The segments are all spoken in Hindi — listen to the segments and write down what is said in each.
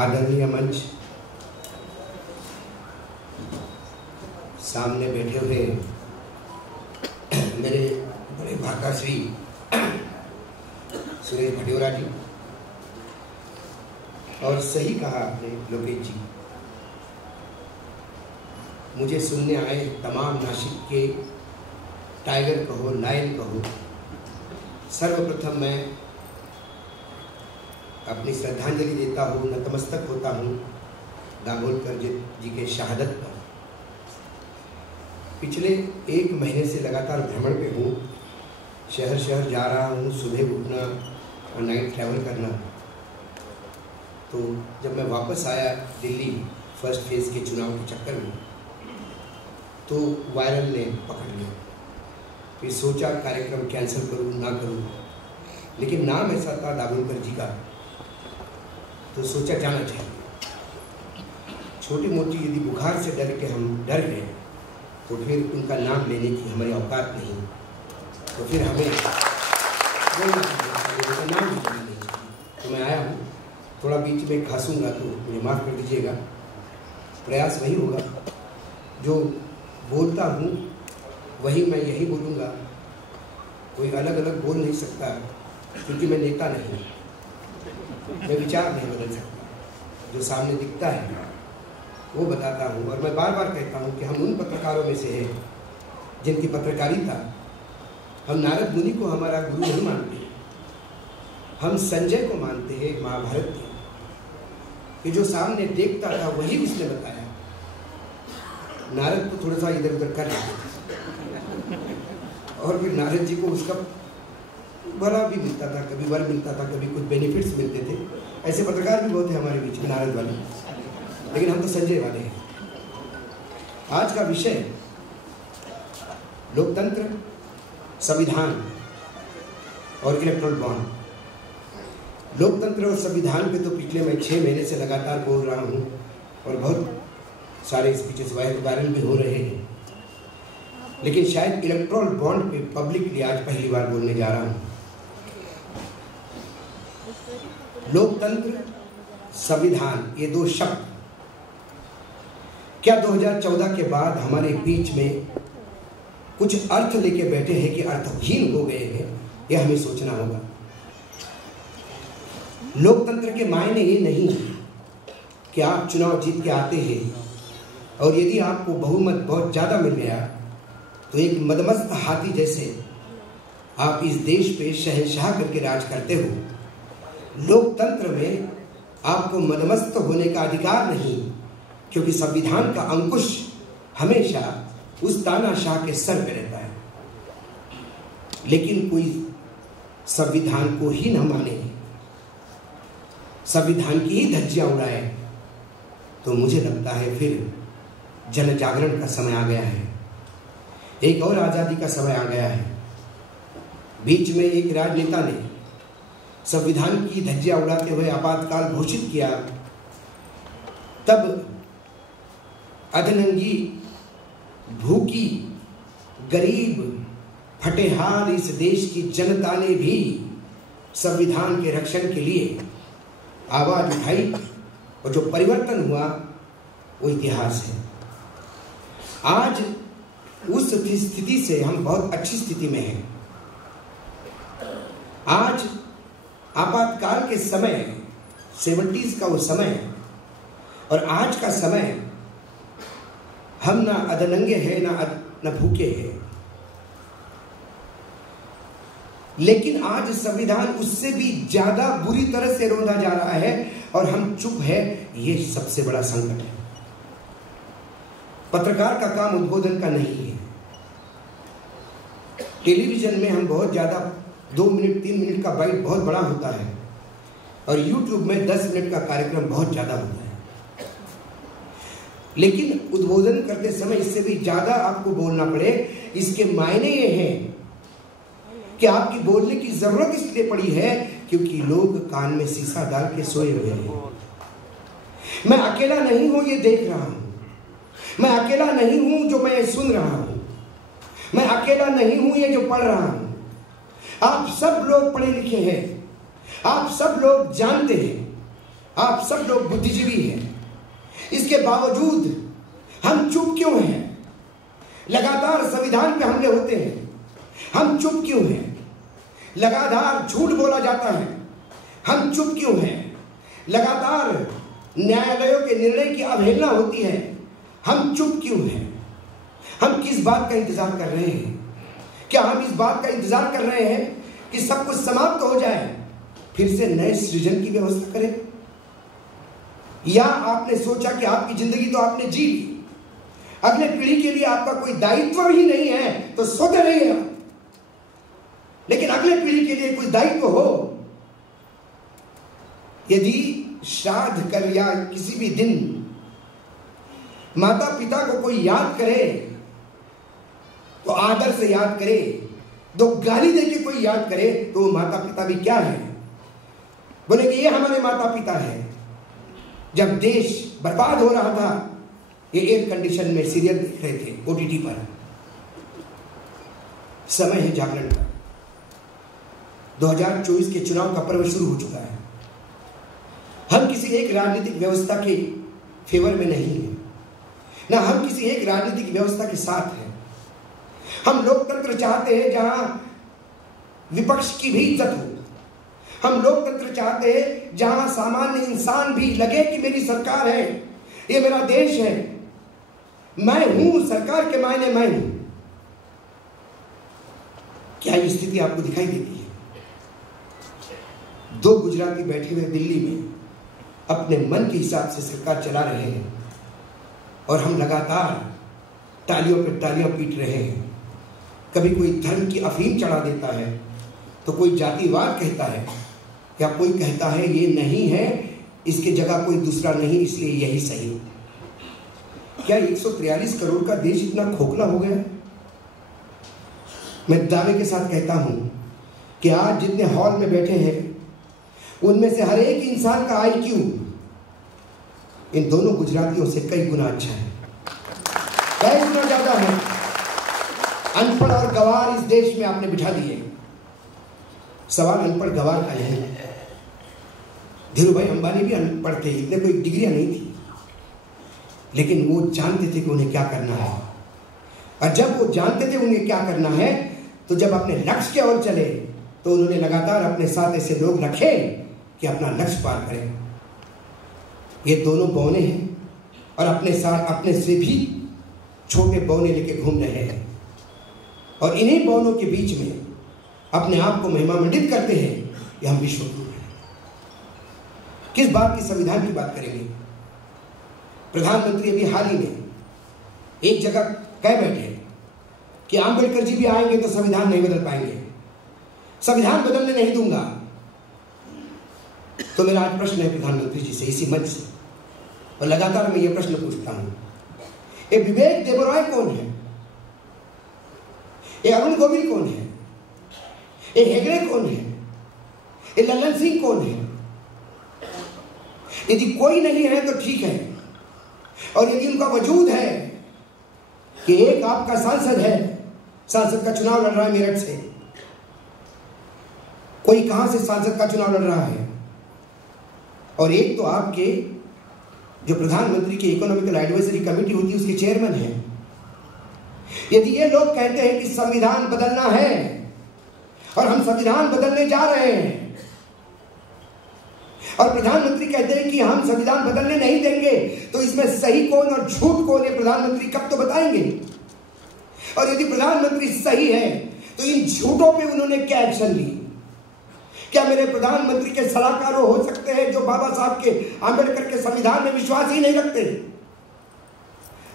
आदरणीय मंच, सामने बैठे हुए मेरे बड़े भाकाश्री सुरेश भटियोरा जी, और सही कहा आपने लोकेश जी, मुझे सुनने आए तमाम नासिक के टाइगर कहो, लायन कहो, सर्वप्रथम मैं अपनी श्रद्धांजलि देता हूँ, नतमस्तक होता हूँ दाभोलकर जी के शहादत पर। पिछले 1 महीने से लगातार भ्रमण पे हूँ, शहर शहर जा रहा हूँ, सुबह उठना और नाइट ट्रैवल करना। तो जब मैं वापस आया दिल्ली फर्स्ट फेज़ के चुनाव के चक्कर में, तो वायरल ने पकड़ लिया। फिर सोचा कार्यक्रम कैंसिल करूँ ना करूँ, लेकिन नाम ऐसा था दाभोलकर जी का, तो सोचा जाना चाहिए। छोटी मोटी यदि बुखार से डर के हम डर गए तो फिर उनका नाम लेने की हमारी औकात नहीं, तो फिर हमें नाम नहीं। तो मैं आया हूँ, थोड़ा बीच में खांसूंगा तो मुझे माफ़ कर दीजिएगा। प्रयास वही होगा, जो बोलता हूँ वही मैं यही बोलूँगा, कोई अलग अलग बोल नहीं सकता, क्योंकि मैं नेता नहीं, मैं विचार नहीं बदल सकता। जो सामने दिखता है वो बताता हूँ। और मैं बार बार कहता हूँ कि हम उन पत्रकारों में से हैं जिनकी पत्रकारिता, हम नारद मुनि को हमारा गुरु नहीं मानते, हम संजय को मानते हैं महाभारत के, कि जो सामने देखता था वही उसने बताया। नारद को थोड़ा सा इधर उधर कर लेते थे, और फिर नारद जी को उसका भला भी मिलता था, कभी वर मिलता था, कभी कुछ बेनिफिट्स मिलते थे। ऐसे पत्रकार भी बहुत हैं हमारे बीच में, नारद वाले, लेकिन हम तो संजय वाले हैं। आज का विषय लोकतंत्र, संविधान और इलेक्टोरल बॉन्ड। लोकतंत्र और संविधान पे तो पिछले मैं 6 महीने से लगातार बोल रहा हूँ, और बहुत सारे स्पीचेस वायरल भी हो रहे हैं, लेकिन शायद इलेक्टोरल बॉन्ड पे पब्लिकली आज पहली बार बोलने जा रहा हूँ। लोकतंत्र, संविधान, ये 2 शब्द क्या 2014 के बाद हमारे बीच में कुछ अर्थ लेके बैठे हैं कि अर्थहीन हो गए हैं? यह हमें सोचना होगा। लोकतंत्र के मायने ये नहीं कि आप चुनाव जीत के आते हैं और यदि आपको बहुमत बहुत ज़्यादा मिल गया तो एक मदमस्त हाथी जैसे आप इस देश पे शहंशाह करके राज करते हो। लोकतंत्र में आपको मदमस्त होने का अधिकार नहीं, क्योंकि संविधान का अंकुश हमेशा उस तानाशाह के सर पे रहता है। लेकिन कोई संविधान को ही न माने, संविधान की ही धज्जियां उड़ाए, तो मुझे लगता है फिर जन जागरण का समय आ गया है, एक और आज़ादी का समय आ गया है। बीच में एक राजनेता ने संविधान की धज्जियां उड़ाते हुए आपातकाल घोषित किया, तब अधनंगी, भूखी, गरीब, फटेहाल इस देश की जनता ने भी संविधान के रक्षण के लिए आवाज उठाई, और जो परिवर्तन हुआ वो इतिहास है। आज उस स्थिति से हम बहुत अच्छी स्थिति में हैं। आज आपातकाल के समय, 70s का वो समय और आज का समय, हम ना अधनंगे हैं ना भूखे हैं, लेकिन आज संविधान उससे भी ज्यादा बुरी तरह से रोंदा जा रहा है और हम चुप है। ये सबसे बड़ा संकट है। पत्रकार का काम उद्बोधन का नहीं है। टेलीविजन में हम बहुत ज्यादा 2 मिनट 3 मिनट का बाइट बहुत बड़ा होता है, और यूट्यूब में 10 मिनट का कार्यक्रम बहुत ज्यादा होता है। लेकिन उद्बोधन करते समय इससे भी ज्यादा आपको बोलना पड़े, इसके मायने ये हैं कि आपकी बोलने की जरूरत इसलिए पड़ी है क्योंकि लोग कान में शीशा डाल के सोए हुए हैं। मैं अकेला नहीं हूं ये देख रहा हूं, मैं अकेला नहीं हूं जो मैं सुन रहा हूं, मैं अकेला नहीं हूं ये जो पढ़ रहा हूं। आप सब लोग पढ़े लिखे हैं, आप सब लोग जानते हैं आप सब लोग बुद्धिजीवी हैं, इसके बावजूद हम चुप क्यों हैं? लगातार संविधान पे हमले होते हैं, हम चुप क्यों हैं? लगातार झूठ बोला जाता है, हम चुप क्यों हैं? लगातार न्यायालयों के निर्णय की अवहेलना होती है, हम चुप क्यों हैं? हम किस बात का इंतजार कर रहे हैं? क्या हम इस बात का इंतजार कर रहे हैं कि सब कुछ समाप्त हो जाए, फिर से नए सृजन की व्यवस्था करें? या आपने सोचा कि आपकी जिंदगी तो आपने जी ली, अगले पीढ़ी के लिए आपका कोई दायित्व ही नहीं है तो सोते नहीं है, लेकिन अगले पीढ़ी के लिए कोई दायित्व हो। यदि श्राद्ध कर या किसी भी दिन माता पिता को कोई याद करे तो आदर से याद करे, तो गाली देके कोई याद करे तो वो माता पिता भी क्या है? बोले कि ये हमारे माता पिता है। जब देश बर्बाद हो रहा था, ये एयर कंडीशन में सीरियल देख रहे थे ओटीटी पर। समय है जागरण का। 2024 के चुनाव का पर्व शुरू हो चुका है। हम किसी एक राजनीतिक व्यवस्था के फेवर में नहीं है, ना हम किसी एक राजनीतिक व्यवस्था के साथ हैं। हम लोकतंत्र चाहते हैं जहां विपक्ष की भी इज्जत हो। हम लोकतंत्र चाहते हैं जहां सामान्य इंसान भी लगे कि मेरी सरकार है, ये मेरा देश है, मैं हूं, सरकार के मायने मैं हूं। क्या ये स्थिति आपको दिखाई देती है? दो गुजराती बैठे हुए दिल्ली में अपने मन के हिसाब से सरकार चला रहे हैं और हम लगातार तालियों पर तालियां पीट रहे हैं। कभी कोई धर्म की अफीम चढ़ा देता है, तो कोई जातिवाद कहता है, या कोई कहता है ये नहीं है, इसके जगह कोई दूसरा नहीं, इसलिए यही सही। क्या 143 करोड़ का देश इतना खोखला हो गया? मैं दावे के साथ कहता हूं कि आज जितने हॉल में बैठे हैं उनमें से हर एक इंसान का IQ इन दोनों गुजरातियों से कई गुना अच्छा है, कई गुना ज्यादा है। अनपढ़ और गवार इस देश में आपने बिठा दिए। सवाल अनपढ़ गवार का नहीं है। धीरू भाई अंबानी भी अनपढ़ थे, इतने कोई डिग्रियां नहीं थी, लेकिन वो जानते थे कि उन्हें क्या करना है। और जब वो जानते थे उन्हें क्या करना है, तो जब अपने लक्ष्य की ओर चले तो उन्होंने लगातार अपने साथ ऐसे लोग रखे कि अपना लक्ष्य पार करें। ये दोनों बौने हैं और अपने साथ अपने से भी छोटे बौने लेके घूम रहे हैं, और इन्हीं बौनों के बीच में अपने आप को महिमामंडित करते हैं कि हम विश्व गुरु हैं। किस बात की संविधान की बात करेंगे? प्रधानमंत्री अभी हाल ही में एक जगह कह बैठे कि आंबेडकर जी भी आएंगे तो संविधान नहीं बदल पाएंगे, संविधान बदलने नहीं दूंगा। तो मेरा आज प्रश्न है प्रधानमंत्री जी से इसी मंच से, और लगातार मैं ये प्रश्न पूछता हूं, ये विवेक देबरॉय कौन है? ये अरुण गोविल कौन है? ये हेगड़े कौन है? ये ललन सिंह कौन है? यदि कोई नहीं है तो ठीक है, और यदि उनका वजूद है कि एक आपका सांसद है, सांसद का चुनाव लड़ रहा है मेरठ से, कोई कहां से सांसद का चुनाव लड़ रहा है, और एक तो आपके जो प्रधानमंत्री की इकोनॉमिकल एडवाइजरी कमेटी होती है उसके चेयरमैन है। यदि ये लोग कहते हैं कि संविधान बदलना है और हम संविधान बदलने जा रहे हैं, और प्रधानमंत्री कहते हैं कि हम संविधान बदलने नहीं देंगे, तो इसमें सही कौन और झूठ कौन है प्रधानमंत्री कब तो बताएंगे। और यदि प्रधानमंत्री सही है तो इन झूठों पे उन्होंने क्या एक्शन ली? क्या मेरे प्रधानमंत्री के सलाहकार हो सकते हैं जो बाबा साहब के आंबेडकर के संविधान में विश्वास ही नहीं रखते?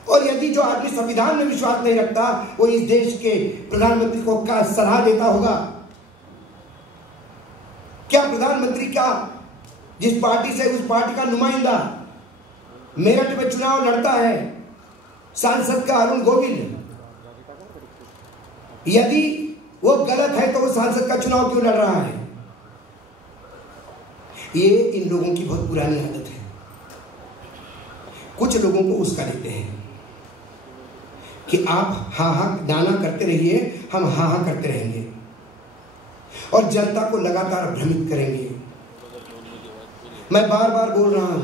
और यदि जो आदमी संविधान में विश्वास नहीं रखता वो इस देश के प्रधानमंत्री को क्या सलाह देता होगा? क्या प्रधानमंत्री का जिस पार्टी से उस पार्टी का नुमाइंदा मेरठ में चुनाव लड़ता है, सांसद का अरुण गोविल, यदि वो गलत है तो वो सांसद का चुनाव क्यों लड़ रहा है? ये इन लोगों की बहुत पुरानी आदत है। कुछ लोगों को उसका देते हैं कि आप हाँ हाँ नाना करते रहिए, हम हाँ हाँ करते रहेंगे, और जनता को लगातार भ्रमित करेंगे। मैं बार बार बोल रहा हूं,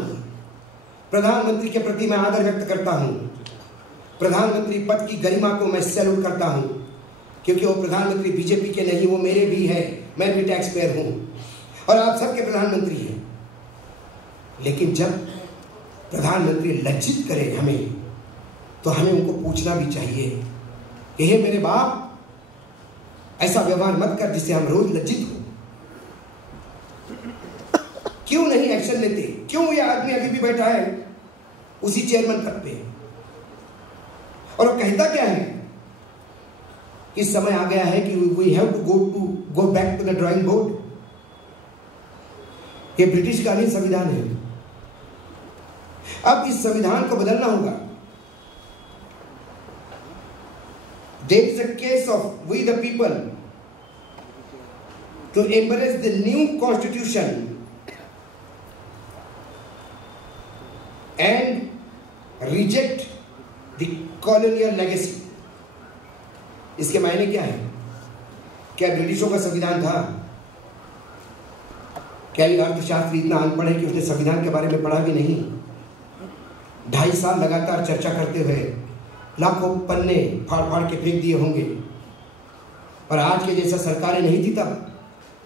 प्रधानमंत्री के प्रति मैं आदर व्यक्त करता हूं। प्रधानमंत्री पद की गरिमा को मैं सैल्यूट करता हूं, क्योंकि वो प्रधानमंत्री बीजेपी के नहीं, वो मेरे भी है, मैं भी टैक्स पेयर हूं और आप सबके प्रधानमंत्री हैं। लेकिन जब प्रधानमंत्री लज्जित करे हमें, तो हमें उनको पूछना भी चाहिए कि हे मेरे बाप, ऐसा व्यवहार मत कर जिससे हम रोज लज्जित हो। क्यों नहीं एक्शन लेते? क्यों ये आदमी अभी भी बैठा है उसी चेयरमैन पद पे? और वो कहता क्या है कि समय आ गया है कि we have to go back to the drawing board. ये ब्रिटिशकालीन संविधान है। अब इस संविधान को बदलना होगा। There is a case of we the people to embrace the new constitution and reject the colonial legacy। इसके मायने क्या है? क्या ब्रिटिशों का संविधान था? क्या ये अर्थशास्त्री इतना अनपढ़ है कि उसने संविधान के बारे में पढ़ा भी नहीं? 2.5 साल लगातार चर्चा करते हुए लाखों पन्ने फाड़ फाड़ के फेंक दिए होंगे। और आज के जैसा सरकारें नहीं थी तब,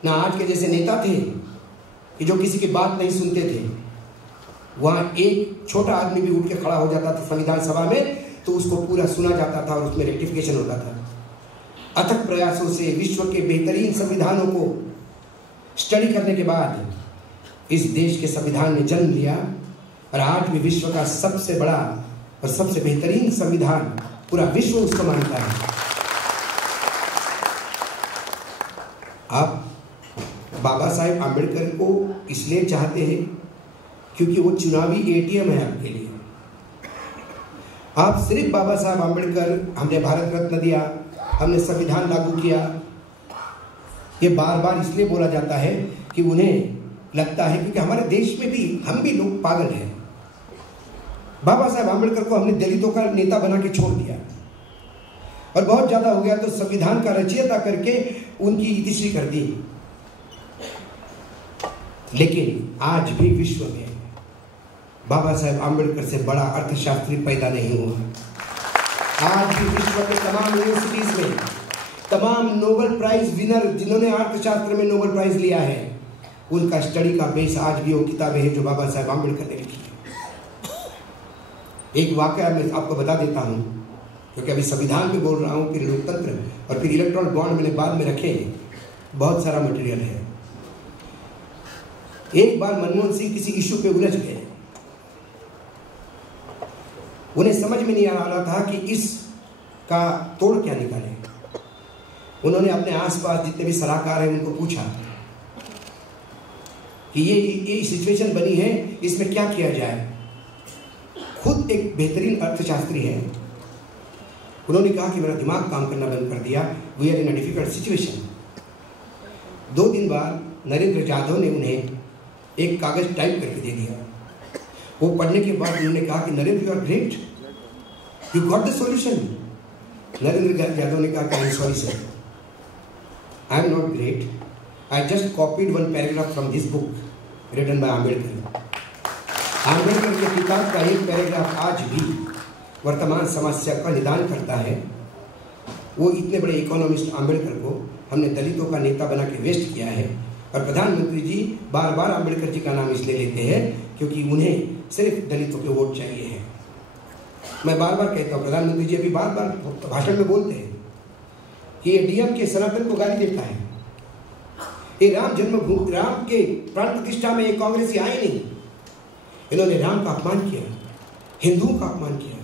ना आज के जैसे नेता थे कि जो किसी की बात नहीं सुनते थे। वहां एक छोटा आदमी भी उठ के खड़ा हो जाता था संविधान सभा में, तो उसको पूरा सुना जाता था और उसमें रेक्टिफिकेशन होता था। अथक प्रयासों से विश्व के बेहतरीन संविधानों को स्टडी करने के बाद इस देश के संविधान ने जन्म लिया और आज भी विश्व का सबसे बड़ा और सबसे बेहतरीन संविधान पूरा विश्व उसको मानता है। आप बाबा साहेब आंबेडकर को इसलिए चाहते हैं क्योंकि वो चुनावी एटीएम है आपके लिए। आप सिर्फ बाबा साहब आंबेडकर, हमने भारत रत्न दिया, हमने संविधान लागू किया, ये बार बार इसलिए बोला जाता है कि उन्हें लगता है क्योंकि हमारे देश में भी हम भी लोग पागल हैं। बाबा साहब आंबेडकर को हमने दलितों का नेता बना के छोड़ दिया और बहुत ज्यादा हो गया तो संविधान का रचयिता करके उनकी इतिश्री कर दी। लेकिन आज भी विश्व में बाबा साहब आंबेडकर से बड़ा अर्थशास्त्री पैदा नहीं हुआ। आज भी विश्व के तमाम यूनिवर्सिटीज में तमाम नोबेल प्राइज विनर जिन्होंने अर्थशास्त्र में नोबेल प्राइज लिया है, उनका स्टडी का बेस आज भी वो किताबें हैं जो बाबा साहब आंबेडकर ने लिखी है। एक वाकया मैं आपको बता देता हूं, क्योंकि अभी संविधान पे बोल रहा हूं, फिर लोकतंत्र और फिर इलेक्ट्रॉन बॉन्ड मैंने बाद में रखे, बहुत सारा मटेरियल है। एक बार मनमोहन सिंह किसी इश्यू पे उलझ गए। उन्हें समझ में नहीं आ रहा था कि इसका तोड़ क्या निकाले। उन्होंने अपने आसपास जितने भी सलाहकार हैं उनको पूछा कि ये सिचुएशन बनी है, इसमें क्या किया जाए। खुद एक बेहतरीन अर्थशास्त्री है, उन्होंने कहा कि मेरा दिमाग काम करना बंद कर दिया, we are in a difficult situation. 2 दिन बाद नरेंद्र यादव ने उन्हें एक कागज टाइप करके दे दिया। वो पढ़ने के बाद उन्होंने कहा कि Narendra you are great, you got the solution. Narendra Yadav ने कहा sorry sir, I am not great, I just copied 1 paragraph from this book written by Ambedkar. Ambedkar के किताब का एक पैराग्राफ आज भी वर्तमान समस्या का निदान करता है। वो इतने बड़े इकोनॉमिस्ट आंबेडकर को हमने दलितों का नेता बना के वेस्ट किया है। और प्रधानमंत्री जी बार बार आंबेडकर जी का नाम इसलिए लेते हैं क्योंकि उन्हें सिर्फ दलितों के वोट चाहिए है। मैं बार बार कहता हूँ, प्रधानमंत्री जी अभी बार बार भाषण में बोलते हैं कि ये डीएम के सनातन को गाली देता है। ये राम जन्मभूमि, राम के प्राण प्रतिष्ठा में ये कांग्रेसी आए नहीं। इन्होंने राम का अपमान किया, हिंदुओं का अपमान किया।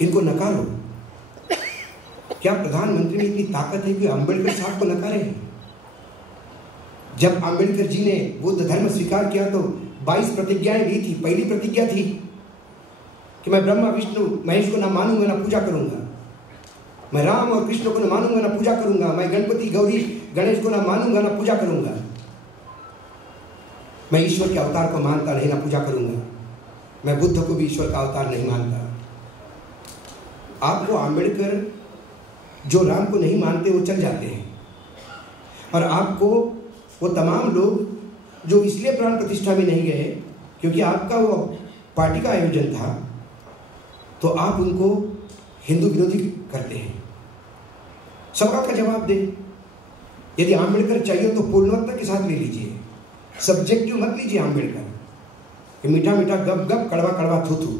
इनको नकारो। क्या प्रधानमंत्री में इतनी ताकत है कि अम्बेडकर साहब को नकारे? जब अम्बेडकर जी ने बुद्ध धर्म स्वीकार किया तो 22 प्रतिज्ञाएं ली थी। पहली प्रतिज्ञा थी कि मैं ब्रह्मा विष्णु महेश को ना मानूंगा ना पूजा करूंगा, मैं राम और कृष्ण को ना मानूंगा ना पूजा करूंगा, मैं गणपति गौरी गणेश को ना मानूंगा ना पूजा करूंगा, मैं ईश्वर के अवतार को मानता नहीं ना पूजा करूंगा, मैं बुद्ध को भी ईश्वर का अवतार नहीं मानता। आपको आंबेडकर जो राम को नहीं मानते वो चल जाते हैं, और आपको वो तमाम लोग जो इसलिए प्राण प्रतिष्ठा में नहीं गए क्योंकि आपका वो पार्टी का आयोजन था, तो आप उनको हिंदू विरोधी करते हैं। सवाल का जवाब दे। यदि आम्बेडकर चाहिए तो पूर्णवत्ता के साथ ले लीजिए, सब्जेक्टिव मत लीजिए आम्बेडकर कि मीठा मीठा गप गप कड़वा कड़वा थू थू।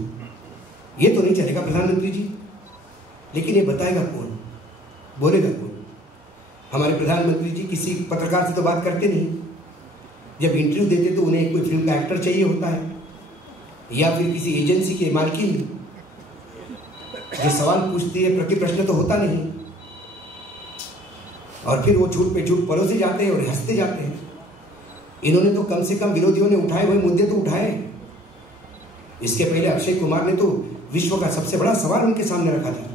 ये तो नहीं चलेगा प्रधानमंत्री जी। लेकिन ये बताएगा कौन, बोलेगा कौन? हमारे प्रधानमंत्री जी किसी पत्रकार से तो बात करते नहीं। जब इंटरव्यू देते तो उन्हें कोई फिल्म का एक्टर चाहिए होता है या फिर किसी एजेंसी के मालकिन जो सवाल पूछती है, प्रति प्रश्न तो होता नहीं। और फिर वो झूठ पे झूठ परोसे जाते हैं और हंसते जाते हैं। इन्होंने तो कम से कम विरोधियों ने उठाए हुए मुद्दे तो उठाए। इसके पहले अक्षय कुमार ने तो विश्व का सबसे बड़ा सवाल उनके सामने रखा था,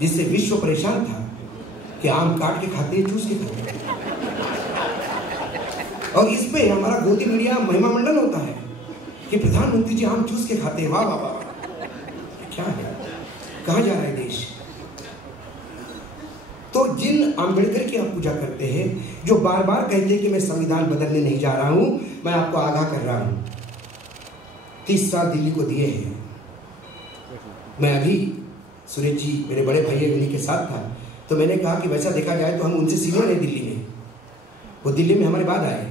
जिससे विश्व परेशान था कि आम काट के खाते हैं, चूस के खाते हैं। और इस पे हमारा गोदी मीडिया महिमा मंडन होता है कि प्रधानमंत्री जी आम चूस के खाते हैं। वाह वाह वाह, क्या है, कहाँ जा रहा है देश? तो जिन आम्बेडकर की आप पूजा करते हैं, जो बार बार कहते हैं कि मैं संविधान बदलने नहीं जा रहा हूं, मैं आपको आगाह कर रहा हूं, 30 साल दिल्ली को दिए हैं। मैं अभी सुरेश जी मेरे बड़े भाई उन्हीं के साथ था, तो मैंने कहा कि वैसा देखा जाए तो हम उनसे सीनियर हैं दिल्ली में। वो दिल्ली में हमारे बाद आए।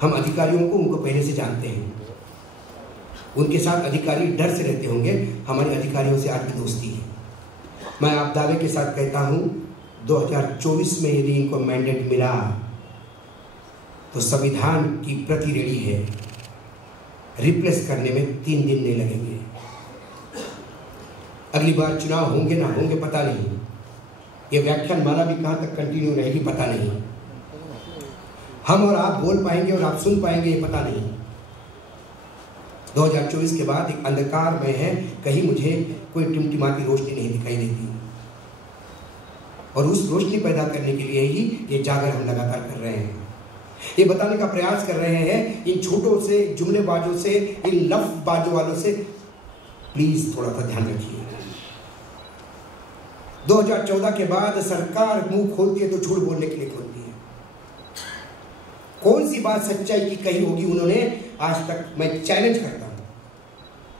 हम अधिकारियों को उनको पहले से जानते हैं। उनके साथ अधिकारी डर से रहते होंगे, हमारे अधिकारियों से आज भी दोस्ती है। मैं आप दावे के साथ कहता हूं 2024 में यदि इनको मैंडेट मिला तो संविधान की प्रति रेडी है, रिप्लेस करने में 3 दिन नहीं लगेंगे। अगली बार चुनाव होंगे ना होंगे पता नहीं, ये व्याख्यान माला भी कहां तक कंटिन्यू रहेगी पता नहीं। हम और आप बोल पाएंगे और आप सुन पाएंगे ये पता नहीं। 2024 के बाद एक अंधकार में है, कहीं मुझे कोई टिमटिमाती रोशनी नहीं दिखाई देती। और उस रोशनी पैदा करने के लिए ही ये जागर हम लगातार कर रहे हैं। ये बताने का प्रयास कर रहे हैं इन छोटों से, जुमलेबाजों से, इन लफ्ज़बाजों वालों से प्लीज थोड़ा सा ध्यान रखिए। 2014 के बाद सरकार मुंह खोलती है तो झूठ बोलने के लिए खोलती है। कौन सी बात सच्चाई की कही होगी उन्होंने आज तक? मैं चैलेंज करता हूं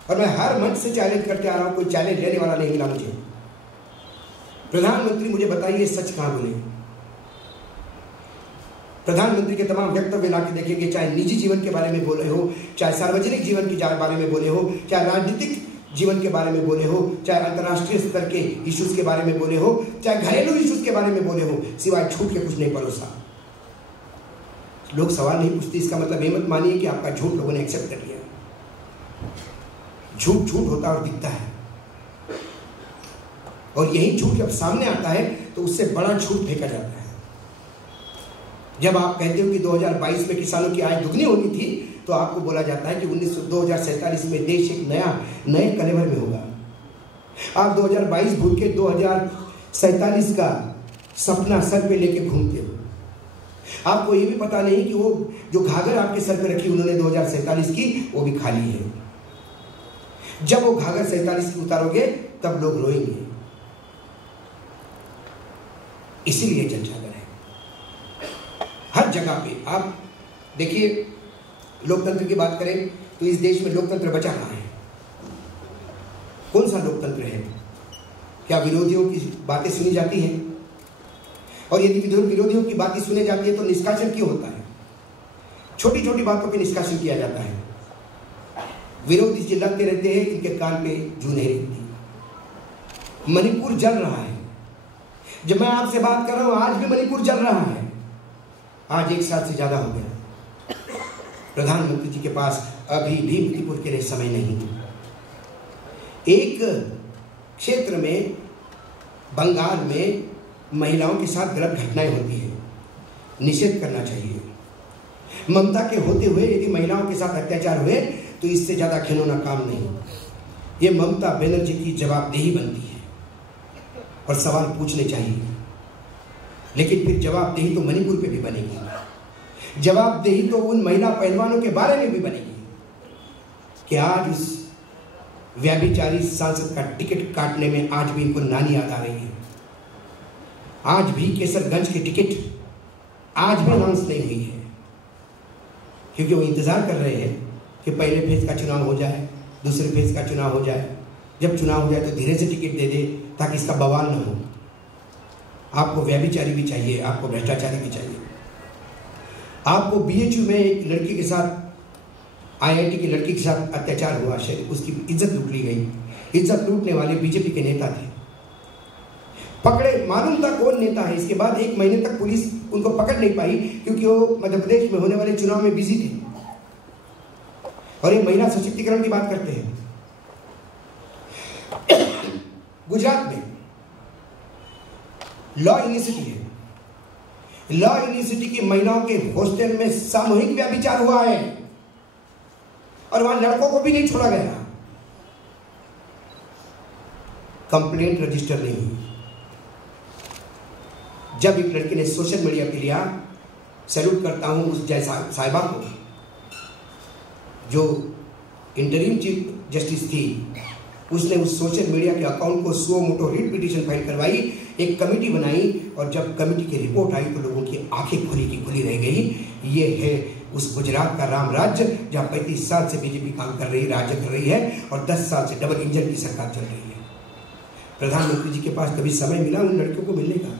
और मैं हर मंच से चैलेंज करते आ रहा हूं, कोई चैलेंज लेने वाला नहीं मिला मुझे। प्रधानमंत्री मुझे बताइए सच कहां बोले? प्रधानमंत्री के तमाम वक्तव्य ला के देखेंगे, चाहे निजी जीवन के बारे में बोले हो, चाहे सार्वजनिक जीवन के बारे में बोले हो, चाहे राजनीतिक जीवन के बारे में बोले हो, चाहे अंतर्राष्ट्रीय स्तर के इश्यूज के बारे में बोले हो, चाहे घरेलू इश्यूज के बारे में बोले हो, सिवाय झूठ के कुछ नहीं परोसा। लोग सवाल नहीं पूछते, इसका मतलब ये मत मानिए कि आपका झूठ लोगों ने एक्सेप्ट कर लिया। झूठ झूठ होता है और दिखता है, और यही झूठ जब सामने आता है तो उससे बड़ा झूठ फेंका जाता है। जब आप कहते हो कि 2022 में किसानों की आय दुगनी होनी थी, तो आपको बोला जाता है कि 2047 में देश एक नए कलेवर में होगा। आप 2022 भूल के 2047 का सपना सर पे लेके घूमते हो। आपको ये भी पता नहीं कि वो जो घाघर आपके सर पे रखी उन्होंने 2047 की, वो भी खाली है। जब वो घाघर 47 की उतारोगे तब लोग रोएंगे। इसीलिए जनजागर है हर जगह पे। आप देखिए, लोकतंत्र की बात करें तो इस देश में लोकतंत्र बचा कहां है? कौन सा लोकतंत्र है? क्या विरोधियों की बातें सुनी जाती हैं? और यदि विरोधियों की बातें सुनी जाती है तो निष्कासन क्यों होता है? छोटी छोटी बातों पे निष्कासन किया जाता है। विरोधी चिल्लाते रहते हैं, इनके कान पे जू नहीं रहती। मणिपुर जल रहा है। जब मैं आपसे बात कर रहा हूं आज भी मणिपुर जल रहा है। आज 1 साल से ज्यादा हो गया। प्रधानमंत्री जी के पास अभी भी मणिपुर के लिए समय नहीं। एक क्षेत्र में बंगाल में महिलाओं के साथ गलत घटनाएं होती है, निषेध करना चाहिए। ममता के होते हुए यदि महिलाओं के साथ अत्याचार हुए तो इससे ज्यादा खिलौना काम नहीं। ये ममता बनर्जी की जवाबदेही बनती है और सवाल पूछने चाहिए। लेकिन फिर जवाबदेही तो मणिपुर पे भी बनेगी, जवाबदेही तो उन महिला पहलवानों के बारे में भी बनेगी कि आज उस व्यभिचारी सांसद का टिकट काटने में आज भी इनको नानी याद आ रही है। आज भी केसरगंज की टिकट आज भी अनाउंस नहीं हुई है। क्योंकि वो इंतज़ार कर रहे हैं कि पहले फेज का चुनाव हो जाए, दूसरे फेज का चुनाव हो जाए। जब चुनाव हो जाए तो धीरे से टिकट दे दे ताकि इसका बवाल न हो। आपको व्यभिचारी भी चाहिए, आपको भ्रष्टाचारी भी चाहिए। आपको BHU में एक लड़की के साथ, IIT की लड़की के साथ अत्याचार हुआ, उसकी इज्जत लूट ली गई। इज्जत लूटने वाले बीजेपी के नेता थे, पकड़े, मालूम था कौन नेता है। इसके बाद 1 महीने तक पुलिस उनको पकड़ नहीं पाई क्योंकि वो मध्य प्रदेश में होने वाले चुनाव में बिजी थे। और ये महिला सशक्तिकरण की बात करते हैं। गुजरात में लॉ यूनिवर्सिटी है, लॉ यूनिवर्सिटी की महिलाओं के हॉस्टल में सामूहिक व्यभिचार हुआ है और वहां लड़कों को भी नहीं छोड़ा गया। कंप्लेंट रजिस्टर नहीं हुई। जब एक लड़की ने सोशल मीडिया पे लिया, सैल्यूट करता हूं उस जय साहिबा को जो इंटरिम चीफ जस्टिस थी, उसने उस सोशल मीडिया के अकाउंट को suo motu writ petition file करवाई, एक कमेटी बनाई और जब कमेटी की रिपोर्ट आई तो लोगों की आंखें खुली की खुली रह गई। ये है उस गुजरात का राम राज्य जहां 35 साल से बीजेपी काम कर रही, राज्य कर रही है और 10 साल से डबल इंजन की सरकार चल रही है। प्रधानमंत्री जी के पास कभी समय मिला उन लड़कियों को मिलने का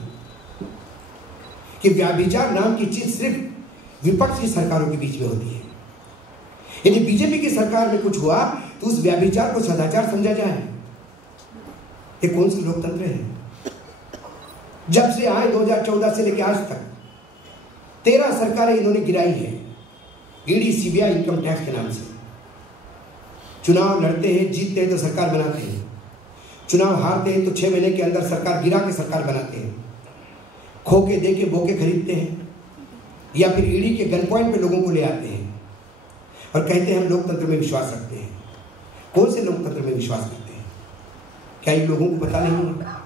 कि व्यभिचार नाम की चीज सिर्फ विपक्ष की सरकारों के बीच में होती है। यदि बीजेपी की सरकार में कुछ हुआ तो उस व्यभिचार को सदाचार समझा जाए। ये कौन सी लोकतंत्र है? जब से आए 2014 से लेकर आज तक 13 सरकारें इन्होंने गिराई है, ईडी, CBI, इनकम टैक्स के नाम से। चुनाव लड़ते हैं, जीतते हैं तो सरकार बनाते हैं, चुनाव हारते हैं तो 6 महीने के अंदर सरकार गिरा के सरकार बनाते हैं, खो के दे के बोके खरीदते हैं या फिर ईडी के गन पॉइंट पे लोगों को ले आते हैं और कहते हैं हम लोकतंत्र में विश्वास रखते हैं। कौन से लोकतंत्र में विश्वास करते हैं? क्या इन लोगों को पता नहीं है?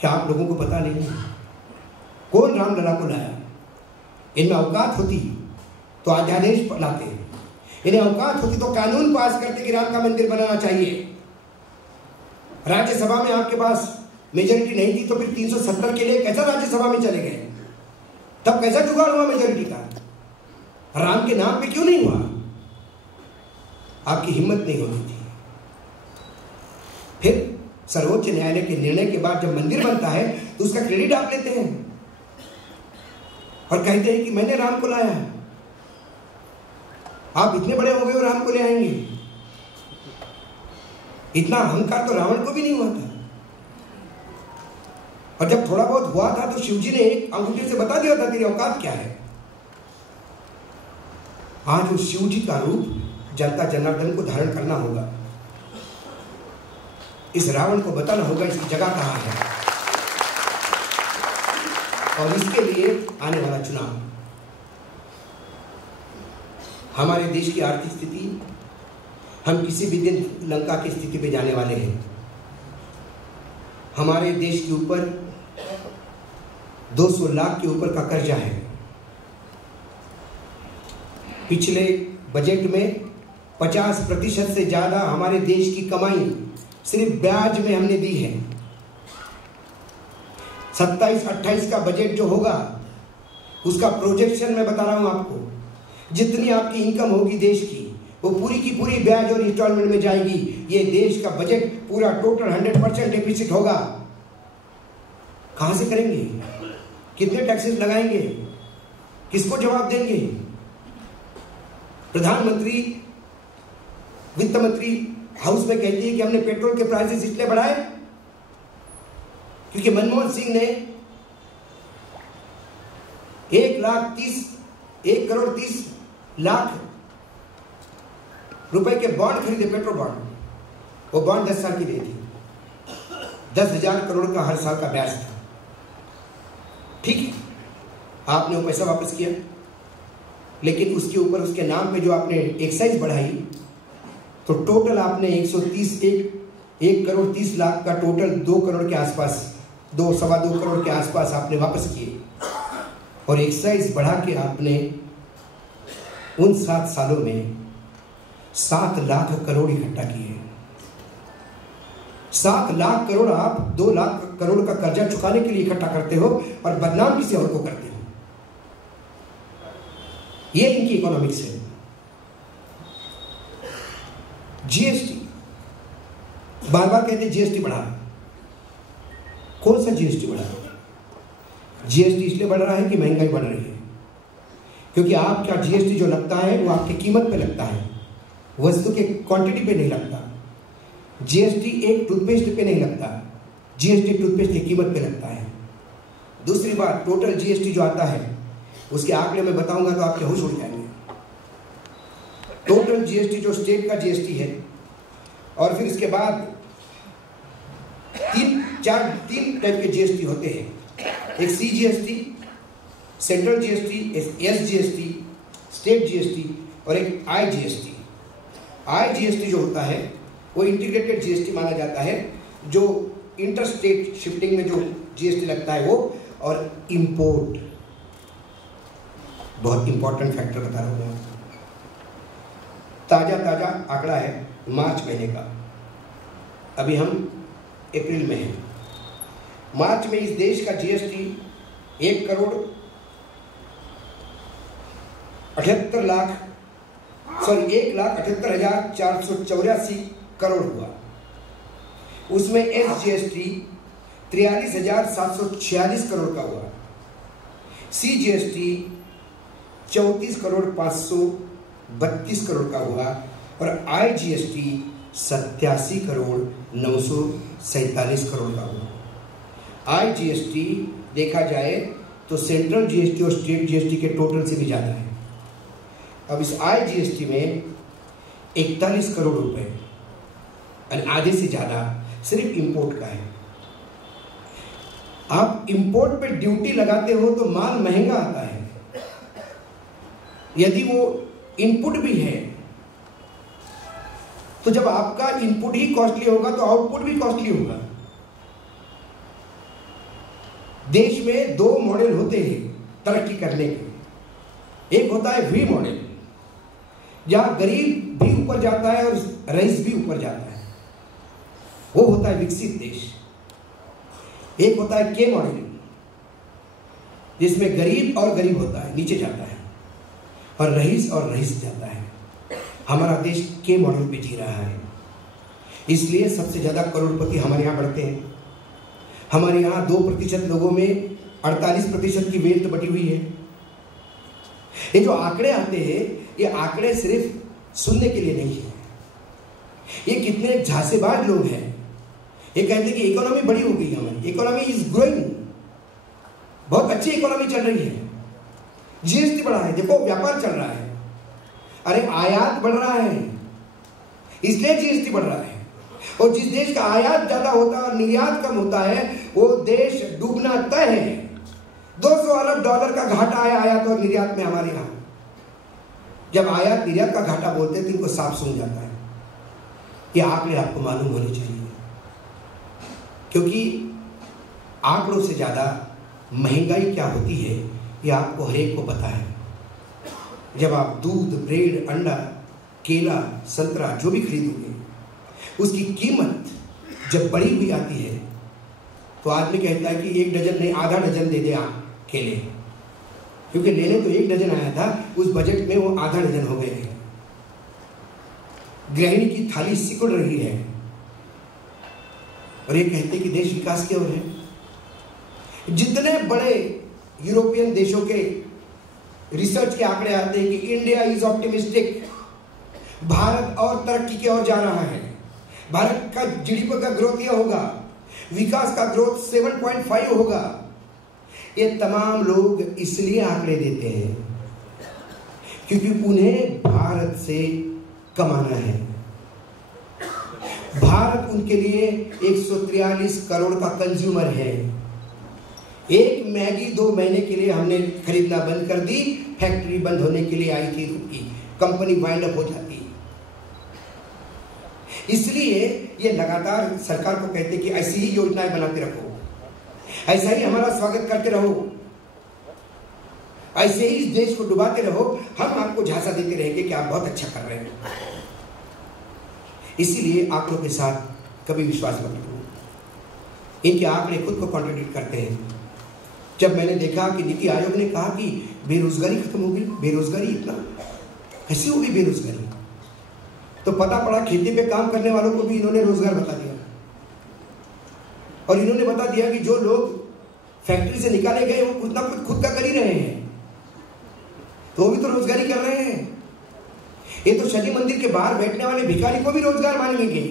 क्या आप लोगों को पता नहीं है? कौन रामलला को लाया? इनमें औकात होती तो अध्यादेश लाते, इन्हें औकात होती तो कानून पास करते कि राम का मंदिर बनाना चाहिए। राज्यसभा में आपके पास मेजोरिटी नहीं थी तो फिर 370 के लिए कैसा राज्यसभा में चले गए? तब कैसा जुगाड़ हुआ मेजोरिटी का? राम के नाम पे क्यों नहीं हुआ? आपकी हिम्मत नहीं होती थी। फिर सर्वोच्च न्यायालय के निर्णय के बाद जब मंदिर बनता है तो उसका क्रेडिट आप लेते हैं और कहते हैं कि मैंने राम को लाया है। आप इतने बड़े हो गए और राम को ले आएंगे? इतना अहंकार तो रावण को भी नहीं हुआ था। और जब थोड़ा बहुत हुआ था तो शिवजी ने एक अंगूठे से बता दिया था तेरी औकात क्या है। आज उस शिवजी का रूप जनता जनार्दन को धारण करना होगा। इस रावण को बताना होगा इसकी जगह कहां है। और इसके लिए आने वाला चुनाव, हमारे देश की आर्थिक स्थिति, हम किसी भी दिन लंका की स्थिति पे जाने वाले हैं। हमारे देश के ऊपर 200 लाख के ऊपर का कर्जा है। पिछले बजट में 50% से ज्यादा हमारे देश की कमाई सिर्फ ब्याज में हमने दी है। 27-28 का बजट जो होगा उसका प्रोजेक्शन मैं बता रहा हूं आपको, जितनी आपकी इनकम होगी देश की वो पूरी की पूरी ब्याज और इंस्टॉलमेंट में जाएगी। ये देश का बजट पूरा टोटल 100% डेफिसिट होगा। कहां से करेंगे? कितने टैक्सेस लगाएंगे? किसको जवाब देंगे? प्रधानमंत्री, वित्त मंत्री हाउस में कहती है कि हमने पेट्रोल के प्राइसेस इसलिए बढ़ाए क्योंकि मनमोहन सिंह ने 1 करोड़ 30 लाख रुपए के बॉन्ड खरीदे, पेट्रोल बॉन्ड। वो बॉन्ड 10 साल की नहीं थी, 10,000 करोड़ का हर साल का ब्याज था। ठीक है, आपने वो पैसा वापस किया, लेकिन उसके ऊपर उसके नाम पे जो आपने एक्साइज बढ़ाई तो टोटल आपने 1 करोड़ 30 लाख का टोटल 2 करोड़ के आसपास, 2-2.25 करोड़ के आसपास आपने वापस किए। और एक्साइज बढ़ा के आपने उन 7 सालों में 7 लाख करोड़ इकट्ठा किए। 7 लाख करोड़ आप 2 लाख करोड़ का कर्जा चुकाने के लिए इकट्ठा करते हो और बदनाम किसी और को करते हो। ये इनकी इकोनॉमिक्स है। जीएसटी, बार बार कहते हैं जीएसटी बढ़ा। कौन सा जीएसटी बढ़ा? जीएसटी इसलिए बढ़ रहा है कि महंगाई बढ़ रही है, क्योंकि आपका जीएसटी जो लगता है वो आपकी कीमत पे लगता है, वस्तु के क्वांटिटी पे नहीं लगता। जीएसटी एक टूथपेस्ट पे नहीं लगता, जीएसटी टूथपेस्ट की कीमत पे लगता है। दूसरी बात, टोटल जीएसटी जो आता है उसके आंकड़े में बताऊंगा तो आपके होश उड़ जाएंगे। टोटल जीएसटी जो स्टेट का जीएसटी है, और फिर इसके बाद तीन टाइप के जीएसटी होते हैं। एक CGST, central GST, SGST, state GST, और एक आईजीएसटी। आईजीएसटी जो होता है वो इंटीग्रेटेड जीएसटी माना जाता है, जो इंटर स्टेट शिफ्टिंग में जो जीएसटी लगता है वो। और इंपोर्ट, बहुत इंपॉर्टेंट फैक्टर बता रहा हूं। ताजा आंकड़ा है मार्च महीने का, अभी हम अप्रैल में हैं। मार्च में इस देश का जीएसटी 1,78,484 करोड़ हुआ। उसमें एसजीएसटी 43,746 करोड़ का हुआ, सीजीएसटी 34,532 करोड़ का हुआ, और आईजीएसटी 87,947 करोड़ का हुआ। आईजीएसटी देखा जाए तो सेंट्रल जीएसटी और स्टेट जीएसटी के टोटल से भी ज़्यादा है। अब इस आईजीएसटी में 41 करोड़ रुपए, आधे से ज़्यादा सिर्फ इंपोर्ट का है। आप इंपोर्ट पे ड्यूटी लगाते हो तो माल महंगा आता है। यदि वो इनपुट भी है तो जब आपका इनपुट ही कॉस्टली होगा तो आउटपुट भी कॉस्टली होगा। देश में दो मॉडल होते हैं तरक्की करने के। एक होता है वी मॉडल, जहां गरीब भी ऊपर जाता है और रईस भी ऊपर जाता है, वो होता है विकसित देश। एक होता है के मॉडल, जिसमें गरीब और गरीब होता है, नीचे जाता है, और रईस और रईस जाता है। हमारा देश के मॉडल पे जी रहा है, इसलिए सबसे ज्यादा करोड़पति हमारे यहाँ बढ़ते हैं। हमारे यहाँ 2% लोगों में 48% की वेल्थ बटी हुई है। ये जो आंकड़े आते हैं, ये आंकड़े सिर्फ सुनने के लिए नहीं है। ये कितने झांसेबाज लोग हैं, ये कहते हैं कि इकोनॉमी बड़ी हो गई, हमारी इकोनॉमी इज ग्रोइंग, बहुत अच्छी इकोनॉमी चल रही है, जीएसटी बढ़ा है, देखो व्यापार चल रहा है। अरे आयात बढ़ रहा है, इसलिए जीएसटी बढ़ रहा है। और जिस देश का आयात ज्यादा होता है और निर्यात कम होता है, वो देश डूबना तय है। 200 अरब डॉलर का घाटा आया आयात और निर्यात में हमारे यहां। जब आयात निर्यात का घाटा बोलते हैं तो इनको साफ सुन जाता है। ये आंकड़े आपको मालूम होने चाहिए, क्योंकि आंकड़ों से ज्यादा महंगाई क्या होती है ये आपको हरेक को पता है। जब आप दूध, ब्रेड, अंडा, केला, संतरा जो भी खरीदोगे, उसकी कीमत जब बढ़ी हुई आती है तो आदमी कहता है कि 1 डजन नहीं, आधा डजन दे दे आप केले, क्योंकि लेने तो 1 डजन आया था, उस बजट में वो आधा डजन हो गए हैं। गृहिणी की थाली सिकुड़ रही है और ये कहते कि देश विकास की ओर है। जितने बड़े यूरोपियन देशों के रिसर्च के आंकड़े आते हैं कि इंडिया इज ऑप्टिमिस्टिक, भारत और तरक्की की ओर जा रहा है, भारत का जीडीपी का ग्रोथ यह होगा, विकास का ग्रोथ 7.5 होगा। ये तमाम लोग इसलिए आंकड़े देते हैं क्योंकि उन्हें भारत से कमाना है। भारत उनके लिए 143 करोड़ का कंज्यूमर है। एक मैगी 2 महीने के लिए हमने खरीदना बंद कर दी, फैक्ट्री बंद होने के लिए आई थी, रुकी, कंपनी वाइंड अप हो जाती। इसलिए ये लगातार सरकार को कहते कि ऐसी ही योजनाएं बनाते रखो, ऐसा ही हमारा स्वागत करते रहो, ऐसे ही इस देश को डुबाते रहो, हम आपको झांसा देते रहेंगे कि आप बहुत अच्छा कर रहे हैं। इसीलिए आंकड़ों के साथ कभी विश्वास मत करो, इनके आंकड़े खुद को कॉन्ट्रडिक्ट करते हैं। जब मैंने देखा कि नीति आयोग ने कहा कि बेरोजगारी खत्म हो गई, बेरोजगारी इतना कैसी होगी बेरोजगारी, तो पता पड़ा खेती पे काम करने वालों को भी इन्होंने रोजगार बता दिया, और इन्होंने बता दिया कि जो लोग फैक्ट्री से निकाले गए वो कुछ ना कुछ खुद का कर ही रहे हैं, तो वो भी तो रोजगारी कर रहे हैं। ये तो शनि मंदिर के बाहर बैठने वाले भिखारी को भी रोजगार मानेंगे,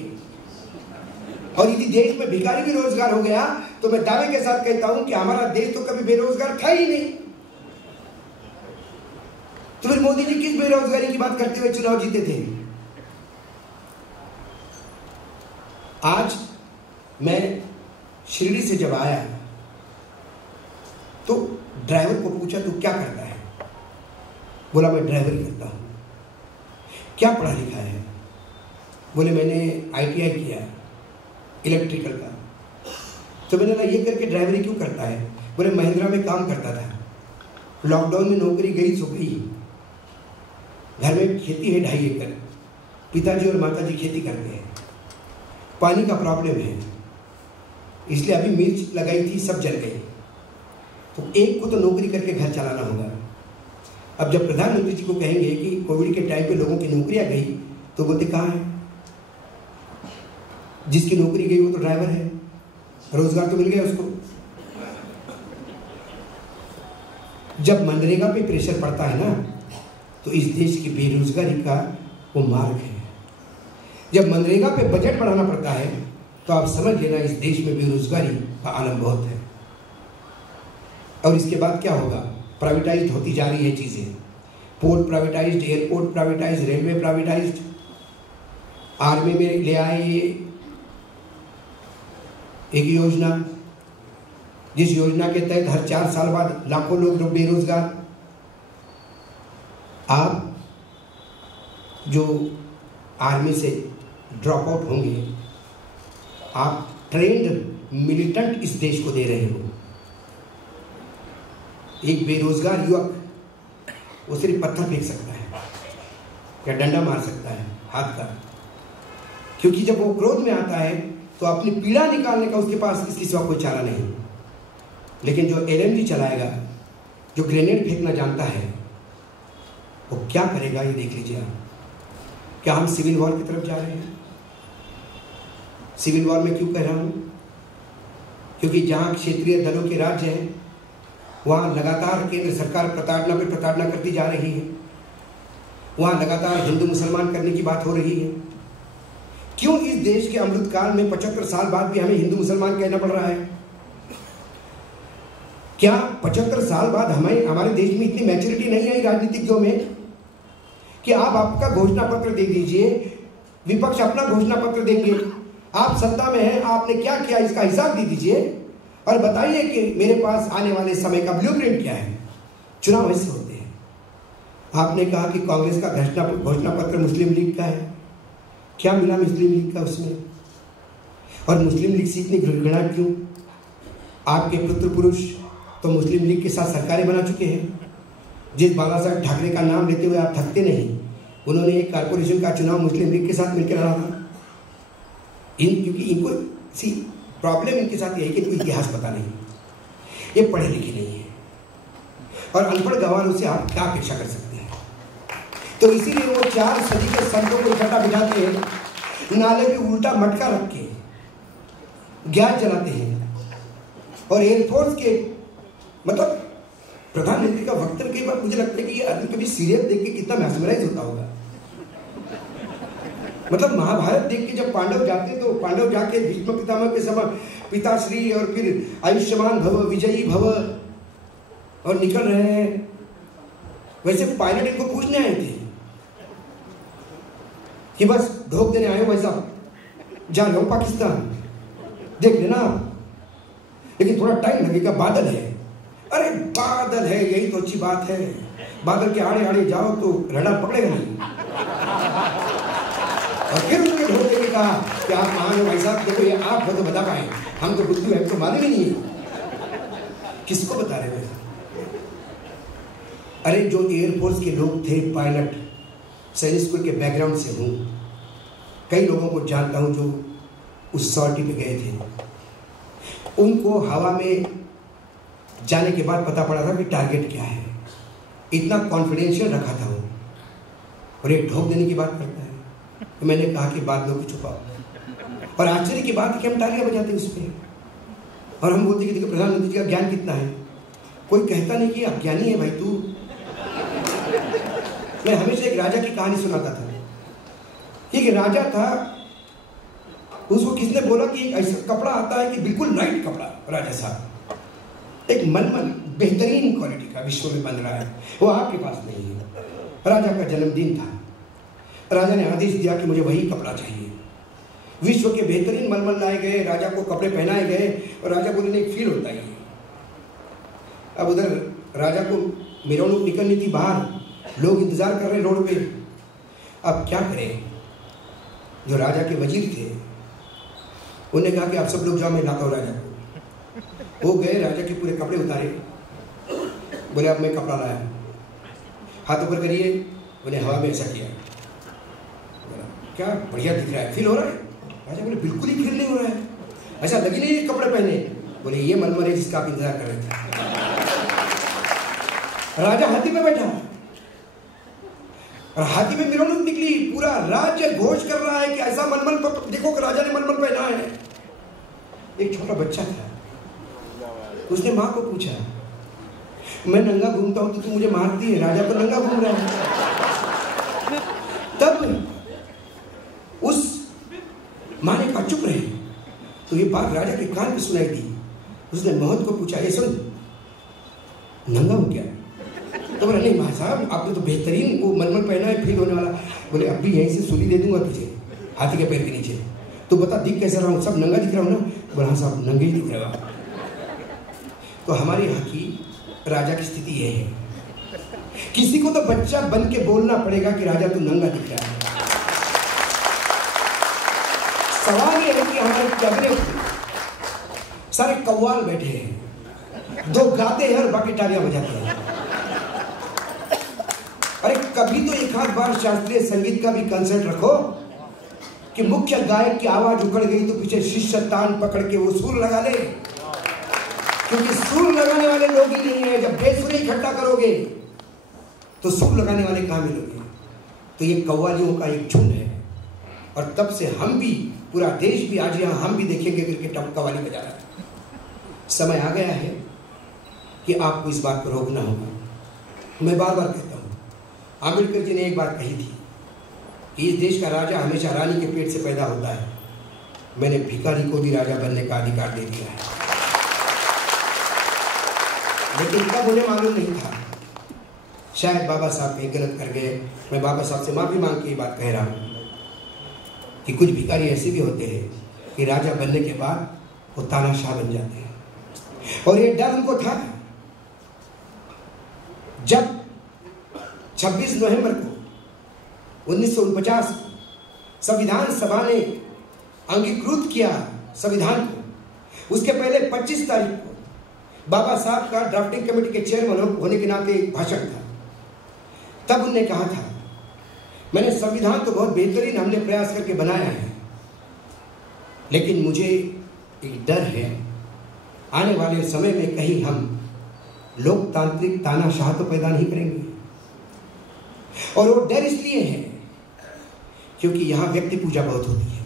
और यदि देश में भिखारी भी रोजगार हो गया तो मैं दावे के साथ कहता हूं कि हमारा देश तो कभी बेरोजगार था ही नहीं। तो फिर मोदी जी किस बेरोजगारी की बात करते हुए चुनाव जीते थे? आज मैं शिरडी से जब आया तो ड्राइवर को पूछा तू क्या करता है? बोला मैं ड्राइवरी करता हूं। क्या पढ़ा लिखा है? बोले मैंने ITI किया इलेक्ट्रिकल का। तो मैंने कहा ये करके ड्राइवरी क्यों करता है? बोले महिंद्रा में काम करता था, लॉकडाउन में नौकरी गई सो गई। घर में खेती है 2.5 एकड़, पिताजी और माताजी खेती करते हैं, पानी का प्रॉब्लम है, इसलिए अभी मिर्च लगाई थी सब जल गई, तो एक को तो नौकरी करके घर चलाना होगा। अब जब प्रधानमंत्री जी को कहेंगे कि कोविड के टाइम पे लोगों की नौकरियां गई, तो बोलते कहाँ है? जिसकी नौकरी गई वो तो ड्राइवर है, रोजगार तो मिल गया उसको। जब मनरेगा पे प्रेशर पड़ता है ना, तो इस देश की बेरोजगारी का वो मार्ग है। जब मनरेगा पे बजट बढ़ाना पड़ता है तो आप समझ लेना इस देश में बेरोजगारी का आलम बहुत है। और इसके बाद क्या होगा? प्राइवेटाइज्ड होती जा रही है चीजें, port privatised, airport privatised, railway privatised, army में ले आए ये एक योजना, जिस योजना के तहत हर 4 साल बाद लाखों लोग बेरोजगार। आप जो आर्मी से ड्रॉप आउट होंगे, आप ट्रेंड मिलिटेंट इस देश को दे रहे हो। एक बेरोजगार युवक वो सिर्फ पत्थर फेंक सकता है या डंडा मार सकता है हाथ का, क्योंकि जब वो क्रोध में आता है तो अपनी पीड़ा निकालने का उसके पास इसके सिवा कोई चारा नहीं। लेकिन जो LMG चलाएगा, जो ग्रेनेड फेंकना जानता है, वो क्या करेगा ये देख लीजिए आप। क्या हम सिविल वॉर की तरफ जा रहे हैं? सिविल वॉर में क्यों कह रहा हूं? क्योंकि जहां क्षेत्रीय दलों के राज्य हैं वहां लगातार केंद्र सरकार प्रताड़ना पे प्रताड़ना करती जा रही है, वहां लगातार हिंदू मुसलमान करने की बात हो रही है। क्यों इस देश के अमृतकाल में 75 साल बाद भी हमें हिंदू मुसलमान कहना पड़ रहा है? क्या 75 साल बाद हमें हमारे देश में इतनी मैच्योरिटी नहीं आई राजनीतिज्ञों में कि आप आपका घोषणा पत्र दे दीजिए, विपक्ष अपना घोषणा पत्र देंगे, आप सत्ता में हैं, आपने क्या किया इसका हिसाब दे दीजिए और बताइए कि मेरे पास आने वाले समय का ब्लूप्रिंट क्या है। चुनाव ऐसे होते हैं। आपने कहा कि कांग्रेस का घोषणा पत्र मुस्लिम लीग का है, क्या मिला मुस्लिम लीग का उसमें? और मुस्लिम लीग से इतनी घृणा क्यों? आपके पुत्र पुरुष तो मुस्लिम लीग के साथ सरकारें बना चुके हैं। जिस बाला साहब ठाकरे का नाम लेते हुए आप थकते नहीं, उन्होंने एक कारपोरेशन का चुनाव मुस्लिम लीग के साथ मिलकर लड़ा था। क्योंकि इनको सी प्रॉब्लम इनके साथ यही कि इनको इतिहास पता नहीं, ये पढ़े लिखे नहीं है, और अनपढ़ गंवारों से आप क्या अपेक्षा कर सकते हैं? तो इसीलिए वो 4 सदी के संतों को इकट्ठा बिठाते हैं, नाले पे उल्टा मटका रख के गैस जलाते हैं, और एयरफोर्स के मतलब प्रधानमंत्री का वक्तव्य के बाद मुझे लगता है कि ये आदमी कभी सीरियल देख के कितना मैस्मराइज होता होगा। मतलब महाभारत देख के जब पांडव जाते हैं तो पांडव जाके भीष्म पितामह के समय पिताश्री और फिर आयुष्मान भव विजयी भव और निकल रहे हैं। वैसे पायलट इनको पूछने आए थे कि बस ढोक देने आए हो भाई साहब, जा रहे हो पाकिस्तान, देख लेना, लेकिन थोड़ा टाइम लगेगा, बादल है। अरे बादल है यही तो अच्छी बात है, बादल के आड़े आड़े जाओ तो रडार पकड़ेगा नहीं। और फिर उन्होंने ढोल देके कहा कि आप महान हो भाई साहब, देखो ये आप तो बता पाए, हम तो बुद्धू है, तो मालूम ही नहीं है। किसको बता रहे हैं? अरे जो एयरफोर्स के लोग थे, पायलट, सैनिक स्कूल के बैकग्राउंड से हूँ, कई लोगों को जानता हूँ जो उस सॉर्टी पे गए थे, उनको हवा में जाने के बाद पता पड़ा था कि टारगेट क्या है। इतना कॉन्फिडेंशियल रखा था वो, और एक ढोक देने की बात करता है। तो मैंने कहा कि बादलों को छुपाओ। और आश्चर्य की बात है कि हम तालियां बजाते हैं उस पर, और हम बोलते कि देखो प्रधानमंत्री जी का ज्ञान कितना है। कोई कहता नहीं कि अज्ञानी है भाई तू। मैं हमेशा एक राजा की कहानी सुनाता था। एक राजा था, उसको किसने बोला कि एक ऐसा कपड़ा आता है कि बिल्कुल लाइट कपड़ा, राजा साहब, एक मलमल बेहतरीन क्वालिटी का विश्व में बन रहा है, वो आपके पास नहीं है। राजा का जन्मदिन था, राजा ने आदेश दिया कि मुझे वही कपड़ा चाहिए। विश्व के बेहतरीन मलमल लाए गए, राजा को कपड़े पहनाए गए, और राजा को एक फील होता ही है। अब उधर राजा को मेरौनक निकलनी थी बाहर, लोग इंतजार कर रहे रोड पे। अब क्या करें? जो राजा के वजीर थे उन्होंने कहा कि आप सब लोग जाओ, मैं लाता हूँ राजा को। वो गए, राजा के पूरे कपड़े उतारे, बोले अब मैं कपड़ा लाया, हाथ ऊपर करिए। बोले हवा में ऐसा किया, क्या बढ़िया दिख रहा है, फील हो रहा है? राजा बोले बिल्कुल ही फील नहीं हो रहा है, ऐसा लगी नहीं ये कपड़े पहने। बोले ये मलमल है जिसका आप इंतजार कर रहे थे। राजा हाथी पे बैठा और हाथी में मेरौनक निकली, पूरा राज्य घोष कर रहा है कि ऐसा मलमल देखो कि राजा ने मलमल पहना है। एक छोटा बच्चा था, उसने माँ को पूछा, मैं नंगा घूमता हूं तो तू मुझे मारती है, राजा तो नंगा घूम रहा है। तब उस माँ ने कहा चुप रहे। तो ये बात राजा के कान पे सुनाई दी। उसने महंत को पूछा, ये सुन, नंगा हो क्या? तो बोला नहीं माँ साहब, आपने तो बेहतरीन वो मलमल पहना है, फील होने वाला। बोले अब भी यहीं से सूली दे दूंगा तुझे, हाथी के पैर के नीचे। तो बता दिख कैसा रहा हूँ? सब नंगा दिख रहा हूँ ना? बोला हाँ साहब नंगे ही दिख रहा हूँ। तो हमारे यहाँ की राजा की स्थिति यह है, किसी को तो बच्चा बन के बोलना पड़ेगा कि राजा तू नंगा दिख रहा है। सवाल यह है कि हमारे कैबिनेट सारे कव्वाल बैठे हैं, दो गाते हैं और बाकी तालियां बजाते हैं। अरे कभी तो एक आध बार शास्त्रीय संगीत का भी कंसर्ट रखो कि मुख्य गायक की आवाज उखड़ गई तो पीछे शिष्य तान पकड़ के वो सुर लगा ले, क्योंकि सुर लगाने वाले लोग ही नहीं है। जब बेसुरे इकट्ठा करोगे तो सुर लगाने वाले कहां मिलोगे? तो ये कव्वालियों का एक झुंड है, और तब से हम भी, पूरा देश भी आज यहां हम भी देखेंगे क्रिकेट कव्वाली बजा रहा है। समय आ गया है कि आपको इस बात को रोकना होगा। मैं बार बार कहता हूं, आंबेडकर जी ने एक बात कही थी कि इस देश का राजा हमेशा रानी के पेट से पैदा होता है। मैंने भिखारी को भी राजा बनने का अधिकार दे दिया है, लेकिन तब उन्हें मालूम नहीं था। शायद बाबा साहब कहीं गलत कर गए। मैं बाबा साहब से माफी मांग के ये बात कह रहा हूं कि कुछ भिखारी ऐसे भी होते हैं कि राजा बनने के बाद वो तानाशाह बन जाते हैं, और ये डर उनको था। जब 26 नवंबर को 1949 संविधान सभा ने अंगीकृत किया संविधान को, उसके पहले 25 तारीख को बाबा साहब का ड्राफ्टिंग कमेटी के चेयरमैन होने के नाते एक भाषण था। तब उन्होंने कहा था, मैंने संविधान तो बहुत बेहतरीन हमने प्रयास करके बनाया है, लेकिन मुझे एक डर है आने वाले समय में कहीं हम लोकतांत्रिक तानाशाह तो पैदा नहीं करेंगे। और वो डर इसलिए है क्योंकि यहां व्यक्ति पूजा बहुत होती है,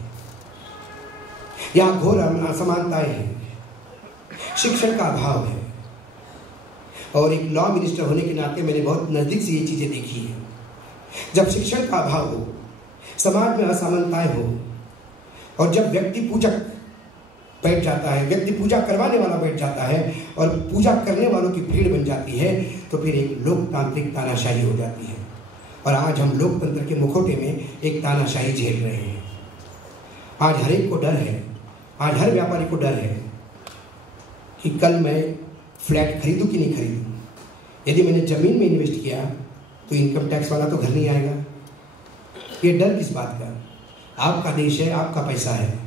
यहां घोर असमानताएं हैं, शिक्षण का अभाव है, और एक लॉ मिनिस्टर होने के नाते मैंने बहुत नजदीक से ये चीजें देखी है। जब शिक्षण का अभाव हो, समाज में असमानताएं हो, और जब व्यक्ति पूजक बैठ जाता है, व्यक्ति पूजा करवाने वाला बैठ जाता है, और पूजा करने वालों की भीड़ बन जाती है, तो फिर एक लोकतांत्रिक तानाशाही हो जाती है। और आज हम लोकतंत्र के मुखौटे में एक तानाशाही झेल रहे हैं। आज हर एक को डर है, आज हर व्यापारी को डर है कि कल मैं फ्लैट खरीदूं कि नहीं खरीदूं। यदि मैंने जमीन में इन्वेस्ट किया तो इनकम टैक्स वाला तो घर नहीं आएगा। ये डर किस बात का? आपका देश है, आपका पैसा है,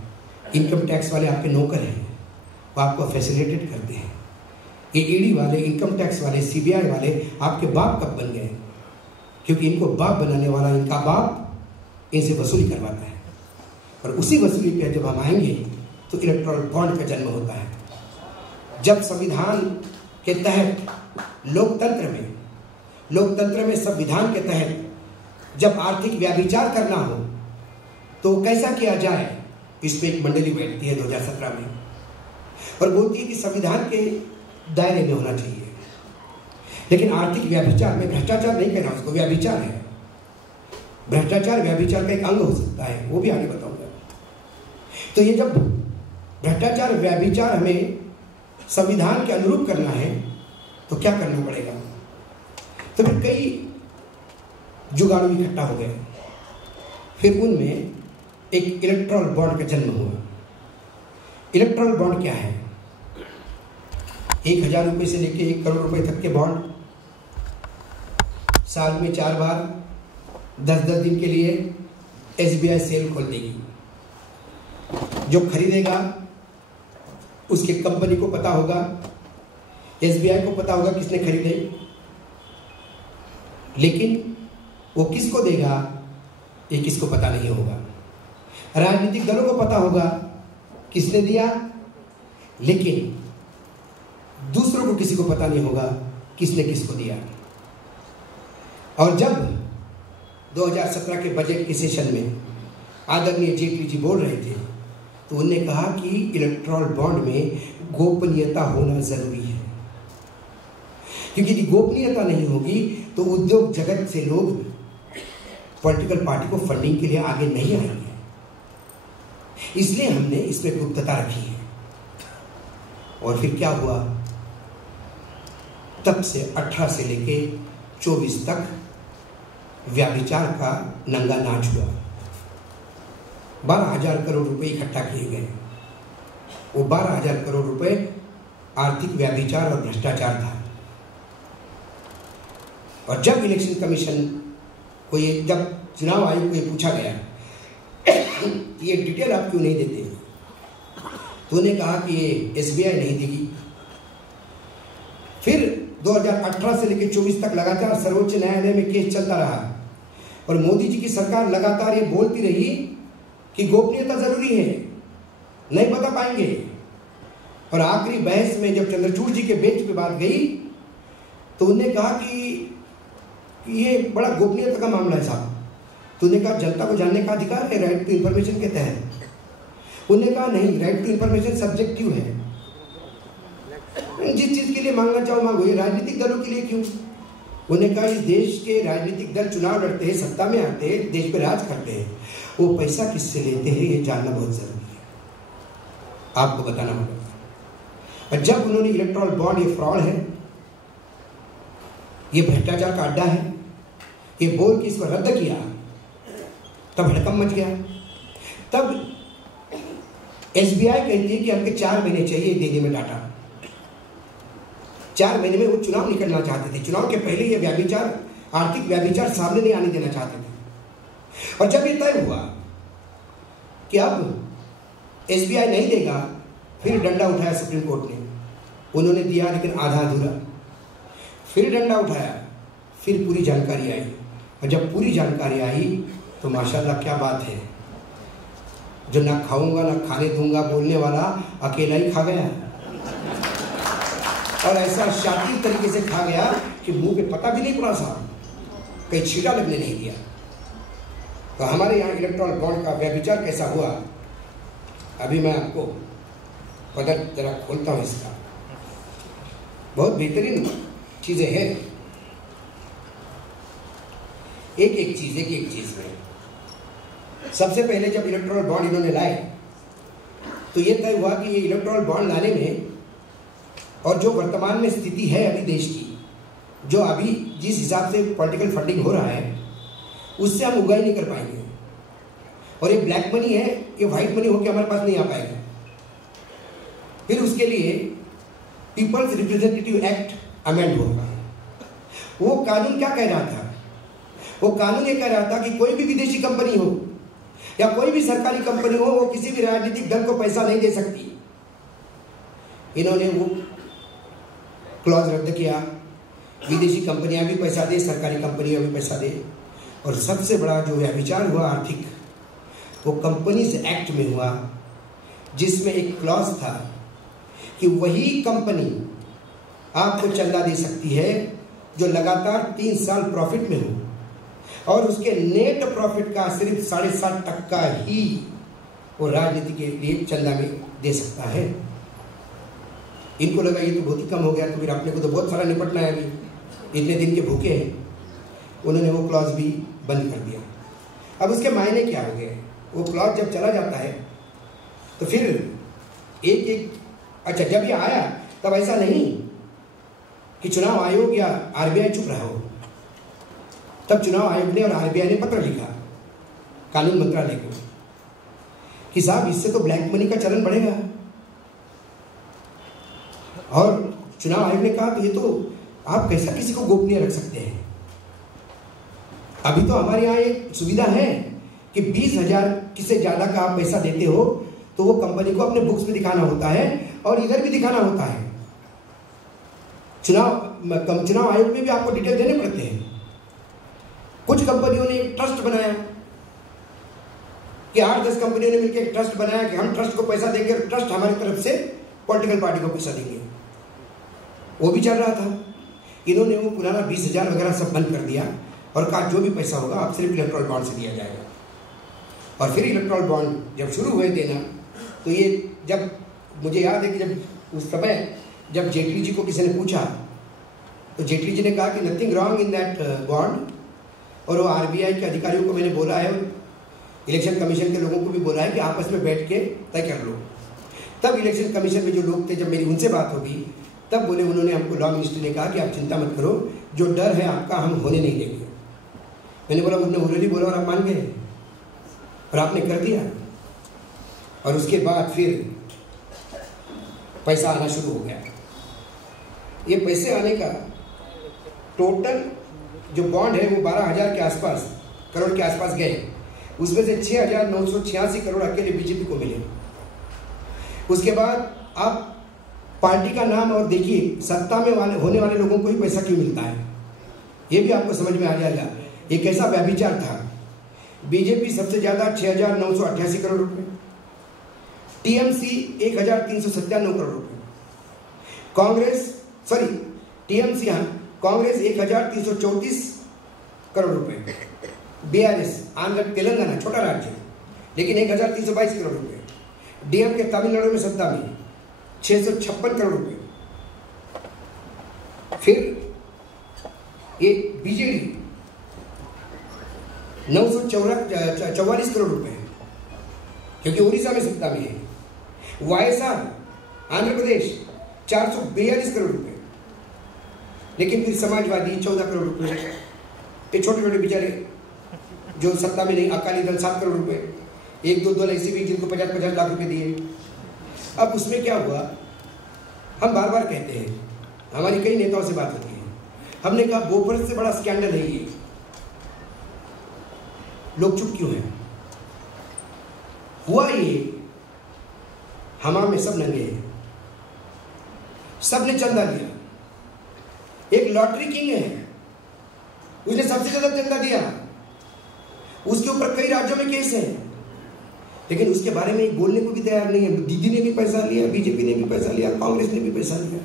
इनकम टैक्स वाले आपके नौकर हैं, वो आपको फैसिलिटेट करते हैं। ये ईडी वाले, इनकम टैक्स वाले, सीबीआई वाले आपके बाप कब बन गए? क्योंकि इनको बाप बनाने वाला इनका बाप इनसे वसूली करवाता है, और उसी वसूली पे जब हम आएंगे तो इलेक्टोरल बॉन्ड का जन्म होता है। जब संविधान के तहत लोकतंत्र में संविधान के तहत जब आर्थिक व्याभिचार करना हो तो कैसा किया जाए, इस पर एक मंडली बैठती है 2017 में और बोलती है कि संविधान के दायरे में होना चाहिए। लेकिन आर्थिक व्यभिचार में भ्रष्टाचार नहीं कहना, उसको व्यभिचार है। भ्रष्टाचार व्यभिचार का एक अंग हो सकता है, वो भी आगे बताऊंगा। तो ये जब भ्रष्टाचार व्यभिचार हमें संविधान के अनुरूप करना है तो क्या करना पड़ेगा। तो फिर कई जुगाड़ू इकट्ठा हो गए। फिर उनमें एक इलेक्ट्रल बॉन्ड का जन्म हुआ। इलेक्ट्रल बॉन्ड क्या है? 1000 रुपये से लेके 1 करोड़ रुपए तक के बॉन्ड, साल में 4 बार 10-10 दिन के लिए SBI सेल खोल देगी। जो खरीदेगा उसके कंपनी को पता होगा, SBI को पता होगा किसने खरीदे, लेकिन वो किसको देगा ये किसको पता नहीं होगा। राजनीतिक दलों को पता होगा किसने दिया, लेकिन दूसरों को किसी को पता नहीं होगा किसने किसको दिया। और जब 2017 के बजट के सेशन में आदरणीय जेटली जी बोल रहे थे तो उन्होंने कहा कि इलेक्ट्रल बॉन्ड में गोपनीयता होना जरूरी है, क्योंकि यदि गोपनीयता नहीं होगी तो उद्योग जगत से लोग पॉलिटिकल पार्टी को फंडिंग के लिए आगे नहीं आएंगे। इसलिए हमने इसमें गुप्तता रखी है। और फिर क्या हुआ, तब से 18 से लेके 24 तक व्यभिचार का नंगा नाच हुआ। 12,000 करोड़ रुपए इकट्ठा किए गए। वो 12,000 करोड़ रुपए आर्थिक व्यभिचार और भ्रष्टाचार था। और जब इलेक्शन कमीशन को ये, जब चुनाव आयोग को ये पूछा गया कि ये डिटेल आप क्यों नहीं देते, तो उन्होंने कहा कि ये SBI नहीं देगी। फिर 2018 से लेकर 24 तक लगातार सर्वोच्च न्यायालय में केस चलता रहा और मोदी जी की सरकार लगातार ये बोलती रही कि गोपनीयता जरूरी है, नहीं बता पाएंगे। और आखिरी बहस में जब चंद्रचूड़ जी के बेंच पे बात गई तो उन्होंने कहा कि ये बड़ा गोपनीयता का मामला है साहब। तो उन्होंने कहा जनता को जानने का अधिकार है राइट टू इंफॉर्मेशन के तहत। उन्होंने कहा नहीं, राइट टू इंफॉर्मेशन सब्जेक्टिव है, जिस चीज के लिए मांगना चाहो मांगो, ये राजनीतिक दलों के लिए क्यों। उन्होंने कहा इस देश के राजनीतिक दल चुनाव लड़ते हैं, सत्ता में आते हैं, देश पे राज करते हैं, वो पैसा किससे लेते हैं ये जानना बहुत जरूरी है, आपको बताना होगा। और जब उन्होंने इलेक्ट्रल बॉन्ड, ये फ्रॉड है, ये भ्रष्टाचार का अड्डा है, ये बोल के इसको रद्द किया, तब हड़कंप मच गया। तब SBI कहती है कि हमके 4 महीने चाहिए देने में डाटा। 4 महीने में वो चुनाव निकलना चाहते थे। चुनाव के पहले ये व्यभिचार, आर्थिक व्यभिचार सामने नहीं आने देना चाहते थे। और जब ये तय हुआ कि अब SBI नहीं देगा, फिर डंडा उठाया सुप्रीम कोर्ट ने। उन्होंने दिया लेकिन आधा अधूरा। फिर डंडा उठाया, फिर पूरी जानकारी आई। और जब पूरी जानकारी आई तो माशाल्लाह क्या बात है, जो ना खाऊंगा ना खाने दूंगा बोलने वाला अकेला ही खा गया, और ऐसा शातिर तरीके से खा गया कि मुंह पे पता भी नहीं पड़ा साहब, कहीं छींटा लगने नहीं दिया। तो हमारे यहाँ इलेक्ट्रल बॉन्ड का व्यभिचार कैसा हुआ, अभी मैं आपको पदर जरा खोलता हूँ इसका। बहुत बेहतरीन चीजें हैं, एक एक चीज में। सबसे पहले जब इलेक्ट्रल बॉन्ड इन्होंने लाए तो ये तय हुआ कि ये इलेक्ट्रल बॉन्ड लाने में, और जो वर्तमान में स्थिति है अभी देश की, जो अभी जिस हिसाब से पॉलिटिकल फंडिंग हो रहा है, उससे हम उगाई नहीं कर पाएंगे। और ये ब्लैक मनी है, ये व्हाइट मनी होकर हमारे पास नहीं आ पाएगा। फिर उसके लिए पीपल्स रिप्रेजेंटेटिव एक्ट अमेंड होगा। वो कानून क्या कह रहा था, वो कानून ये कह रहा था कि कोई भी विदेशी कंपनी हो या कोई भी सरकारी कंपनी हो, वो किसी भी राजनीतिक दल को पैसा नहीं दे सकती। इन्होंने वो क्लॉज रद्द किया, विदेशी कंपनियां भी पैसा दे, सरकारी कंपनियां भी पैसा दे। और सबसे बड़ा जो व्यभिचार हुआ आर्थिक, वो कंपनीज एक्ट में हुआ, जिसमें एक क्लॉज था कि वही कंपनी आपको चंदा दे सकती है जो लगातार 3 साल प्रॉफिट में हो। और उसके नेट प्रॉफिट का सिर्फ 7.5% ही वो राजनीति के लिए चंदा में दे सकता है। इनको लगा ये तो बहुत ही कम हो गया, तो फिर अपने को तो बहुत सारा निपटना है, अभी इतने दिन के भूखे हैं। उन्होंने वो क्लॉज भी बंद कर दिया। अब उसके मायने क्या हो गए? वो क्लॉज जब चला जाता है तो फिर एक अच्छा, जब ये आया तब ऐसा नहीं कि चुनाव आयोग या आरबीआई चुप रहा हो। तब चुनाव आयोग ने और आरबीआई ने पत्र लिखा कानून मंत्रालय को कि साहब इससे तो ब्लैक मनी का चलन बढ़ेगा। और चुनाव आयोग ने कहा कि ये तो आप कैसा किसी को गोपनीय रख सकते हैं? अभी तो हमारे यहाँ एक सुविधा है कि 20,000 से ज्यादा का आप पैसा देते हो तो वो कंपनी को अपने बुक्स में दिखाना होता है और इधर भी दिखाना होता है। चुनाव आयोग में भी आपको डिटेल देने पड़ते हैं। कुछ कंपनियों ने एक ट्रस्ट बनाया कि 8-10 कंपनियों ने मिलकर एक ट्रस्ट बनाया कि हम ट्रस्ट को पैसा देंगे और ट्रस्ट हमारी तरफ से पॉलिटिकल पार्टी को पैसा देंगे। वो भी चल रहा था। इन्होंने वो पुराना 20,000 वगैरह सब बंद कर दिया और कहा जो भी पैसा होगा आप सिर्फ इलेक्ट्रॉल बॉन्ड से दिया जाएगा। और फिर इलेक्ट्रॉल बॉन्ड जब शुरू हुए देना, तो ये जब मुझे याद है कि जब उस समय जब जेटली जी को किसी ने पूछा तो जेटली जी ने कहा कि nothing wrong in that bond. और वो आरबीआई के अधिकारियों को मैंने बोला है, इलेक्शन कमीशन के लोगों को भी बोला है कि आपस में बैठ के तय कर लो। तब इलेक्शन कमीशन में जो लोग थे, जब मेरी उनसे बात होगी तब बोले, उन्होंने हमको लॉ मिनिस्टर ने कहा कि आप चिंता मत करो, जो डर है आपका हम होने नहीं देंगे। मैंने बोला उन्होंने ऑलरेडी बोला और आप मान गए और आपने कर दिया। और उसके बाद फिर पैसा आना शुरू हो गया। ये पैसे आने का टोटल जो बॉन्ड है वो 12,000 के आसपास करोड़ के आसपास गए। उसमें से 6,986 करोड़ अकेले बीजेपी को मिले। उसके बाद आप पार्टी का नाम और देखिए सत्ता में होने वाले लोगों को ही पैसा क्यों मिलता है, ये भी आपको समझ में आ जाएगा। ये कैसा व्यभिचार था। बीजेपी सबसे ज्यादा 6,988 करोड़ रुपए, टीएमसी 1,397 करोड़ रुपए, कांग्रेस 1,334 करोड़ रुपए, बीआरएस आंध्र तेलंगाना छोटा राज्य लेकिन 1,322 करोड़ रुपए, डीएम के तमिलनाडु में सत्ता में 656 करोड़ रुपए, फिर ये बीजेडी 944 करोड़ रुपए क्योंकि उड़ीसा में सत्ता में है, वाईएसआर आंध्र प्रदेश 442 करोड़ रुपए, लेकिन फिर समाजवादी 14 करोड़ रुपए, ये छोटे छोटे बेचारे जो सत्ता में नहीं, अकाली दल 7 करोड़ रुपए, 1-2 दल ऐसे भी जिनको 50-50 लाख रुपए दिए। अब उसमें क्या हुआ, हम बार बार कहते हैं, हमारी कई नेताओं से बात होती है, हमने कहा बोफर्स से बड़ा स्कैंडल है ये, लोग चुप क्यों हैं? हुआ ये हमाम में सब नंगे हैं, सब ने चंदा दिया। एक लॉटरी किंग है, उसने सबसे ज्यादा चंदा दिया, उसके ऊपर कई राज्यों में केस है, लेकिन उसके बारे में बोलने को भी तैयार नहीं है। दीदी ने भी पैसा लिया, बीजेपी ने भी पैसा लिया, कांग्रेस ने भी पैसा लिया।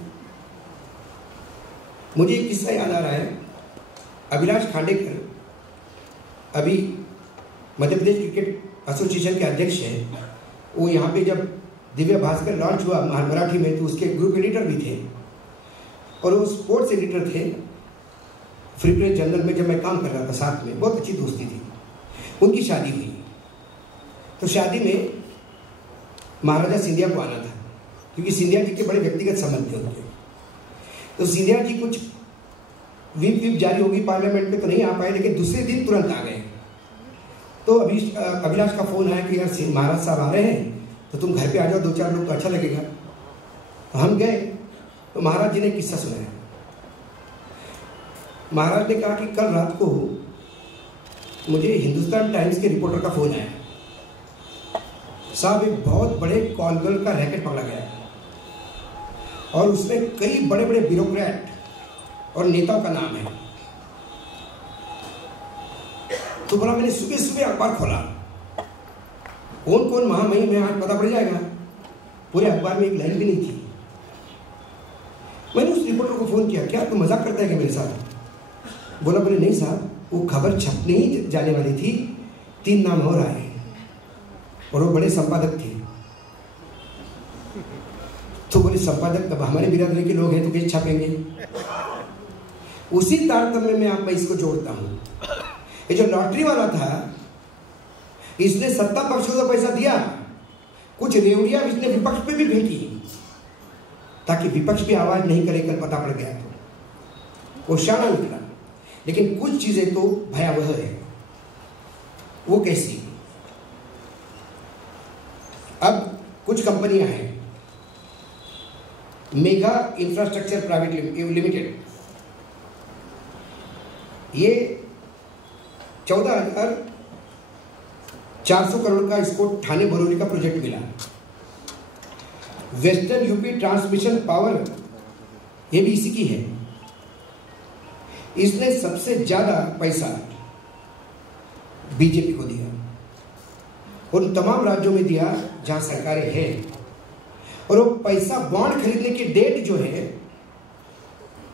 मुझे एक किस्सा याद आ रहा है, अभिलाष खांडेकर अभी मध्य प्रदेश क्रिकेट एसोसिएशन के अध्यक्ष हैं। वो यहाँ पे जब दिव्य भास्कर लॉन्च हुआ मराठी में तो उसके ग्रुप एडिटर भी थे और वो स्पोर्ट्स एडिटर थे फ्री प्रेस जर्नल में। जब मैं काम कर रहा था साथ में, बहुत अच्छी दोस्ती थी। उनकी शादी हुई तो शादी में महाराजा सिंधिया को आना था क्योंकि सिंधिया जी के बड़े व्यक्तिगत संबंध थे उनके। तो सिंधिया जी कुछ व्हिप जारी होगी पार्लियामेंट में तो नहीं आ पाए, लेकिन दूसरे दिन तुरंत आ गए। तो अभिलाष का फोन आया कि यार महाराज साहब आ रहे हैं तो तुम घर पे आ जाओ, 2-4 लोग तो अच्छा लगेगा। तो हम गए तो महाराज जी ने किस्सा सुनाया। महाराज ने कहा कि कल रात को मुझे हिंदुस्तान टाइम्स के रिपोर्टर का फोन आया, साहब एक बहुत बड़े कॉलगर्ल का रैकेट पकड़ा गया और उसमें कई बड़े बड़े ब्यूरोक्रेट और नेताओं का नाम है। तो बोला मैंने सुबह सुबह अखबार खोला, कौन कौन महामहिम है आज पता पड़ जाएगा। पूरे अखबार में एक लाइन भी नहीं थी। मैंने उस रिपोर्टर को फोन किया, क्या तुम मजाक करता है क्या मेरे साथ? बोला बोले नहीं साहब, वो खबर छपने ही जाने वाली थी, 3 नाम और आए और वो बड़े संपादक थे। तो बोले संपादक अब हमारे बिरादरी के लोग हैं तो कैसे छापेंगे। उसी तारतम्य में मैं इसको जोड़ता हूं। ये जो लॉटरी वाला था, इसने सत्ता पक्ष को तो पैसा दिया, कुछ रेवड़ियां इसने विपक्ष पे भी भेजी ताकि विपक्ष भी आवाज नहीं करे, कल पता पड़ गया तो वो शाना निकला। लेकिन कुछ चीजें तो भयावह है। वो कैसी? अब कुछ कंपनियां हैं, मेगा इंफ्रास्ट्रक्चर प्राइवेट लिमिटेड, ये 14,400 करोड़ का इसको ठाणे बरौली का प्रोजेक्ट मिला। वेस्टर्न यूपी ट्रांसमिशन पावर, ये भी इसी की है। इसने सबसे ज्यादा पैसा बीजेपी को दिया, उन तमाम राज्यों में दिया जहां सरकारें हैं, और वो पैसा बॉन्ड खरीदने की डेट जो है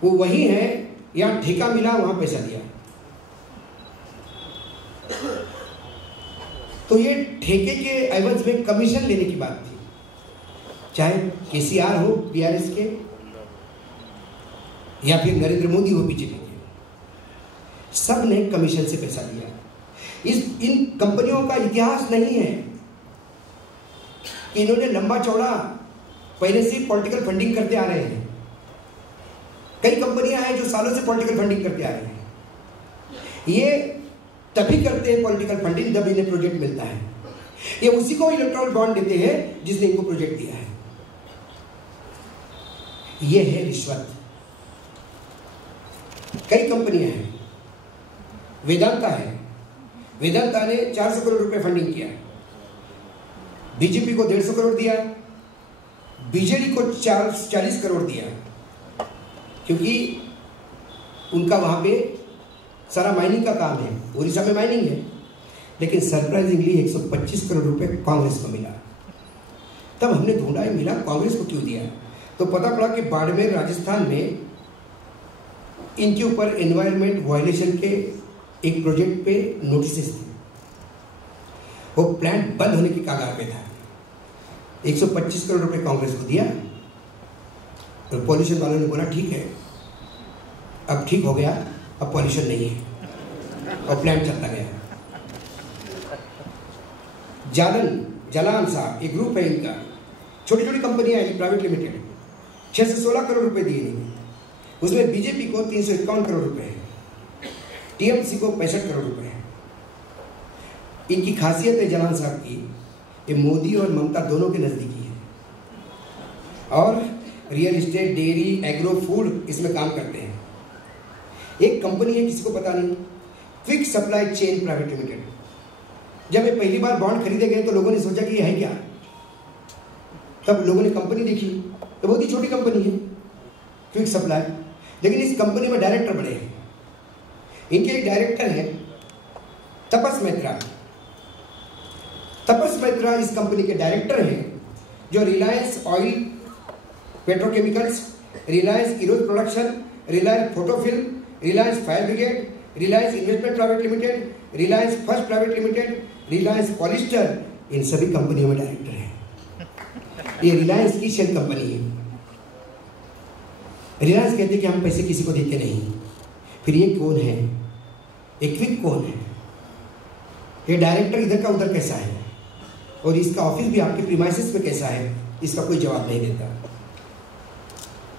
वो वही है, यहां ठेका मिला वहां पैसा दिया। तो ये ठेके के एवज में कमीशन लेने की बात थी, चाहे केसीआर हो बीआरएस के या फिर नरेंद्र मोदी हो बीजेपी के, सब ने कमीशन से पैसा दिया। इन कंपनियों का इतिहास नहीं है कि इन्होंने लंबा चौड़ा पहले से पॉलिटिकल फंडिंग करते आ रहे हैं। कई कंपनियां हैं जो सालों से पॉलिटिकल फंडिंग करते आ रहे हैं। ये तभी करते हैं पॉलिटिकल फंडिंग जब इन्हें प्रोजेक्ट मिलता है। ये उसी को इलेक्टोरल बॉन्ड देते हैं जिसने इनको प्रोजेक्ट दिया है। ये है रिश्वत। कई कंपनियां हैं, वेदांता है, वेदांता ने 400 करोड़ रुपए फंडिंग किया, बीजेपी को 150 करोड़ दिया, बीजेडी को 40 करोड़ दिया, क्योंकि उनका वहां पे सारा माइनिंग का काम है, उड़ीसा में माइनिंग है। लेकिन सरप्राइजिंगली 125 करोड़ रुपए कांग्रेस को मिला। तब हमने ढूंढा मिला कांग्रेस को क्यों दिया, तो पता पड़ा कि बाड़मेर राजस्थान में इनके ऊपर एनवायरमेंट वायलेशन के एक प्रोजेक्ट पे नोटिस थे। वो प्लांट बंद होने की कगार पे था। 125 करोड़ रुपए कांग्रेस को दिया, और पॉल्यूशन वालों ने बोला ठीक है, अब ठीक हो गया, अब पॉल्यूशन नहीं है, और प्लांट चलता गया। जलान साहब एक ग्रुप है इनका, छोटी छोटी कंपनियां हैं प्राइवेट लिमिटेड, 6 से 16 करोड़ रुपए दिए इन्होंने। उसमें बीजेपी को 351 करोड़ रुपए है, टीएमसी को 65 करोड़ रुपए है। इनकी खासियत है जलान साहब की, ये मोदी और ममता दोनों के नजदीकी है, और real estate, dairy, agro, food इसमें काम करते हैं। एक कंपनी है, किसी को पता नहीं, quick supply chain private limited. जब ये पहली बार बॉन्ड खरीदे गए तो लोगों ने सोचा कि ये है क्या, तब लोगों ने कंपनी देखी तो बहुत ही छोटी कंपनी है क्विक सप्लाई, लेकिन इस कंपनी में डायरेक्टर बड़े हैं। इनके एक डायरेक्टर है तपस मैत्रा। तपस मैत्रा इस कंपनी के डायरेक्टर हैं, जो Reliance oil petrochemicals, Reliance Eros production, Reliance photofilm, Reliance fire brigade, Reliance investment private limited, Reliance first private limited, Reliance polyester, इन सभी कंपनियों में डायरेक्टर है। ये रिलायंस की शेल कंपनी है। रिलायंस कहते हैं कि हम पैसे किसी को देते नहीं। फिर ये कौन है, एक क्विक कौन है, ये डायरेक्टर इधर का उधर कैसा है, और इसका ऑफिस भी आपके प्रीमाइसेस में कैसा है, इसका कोई जवाब नहीं देता।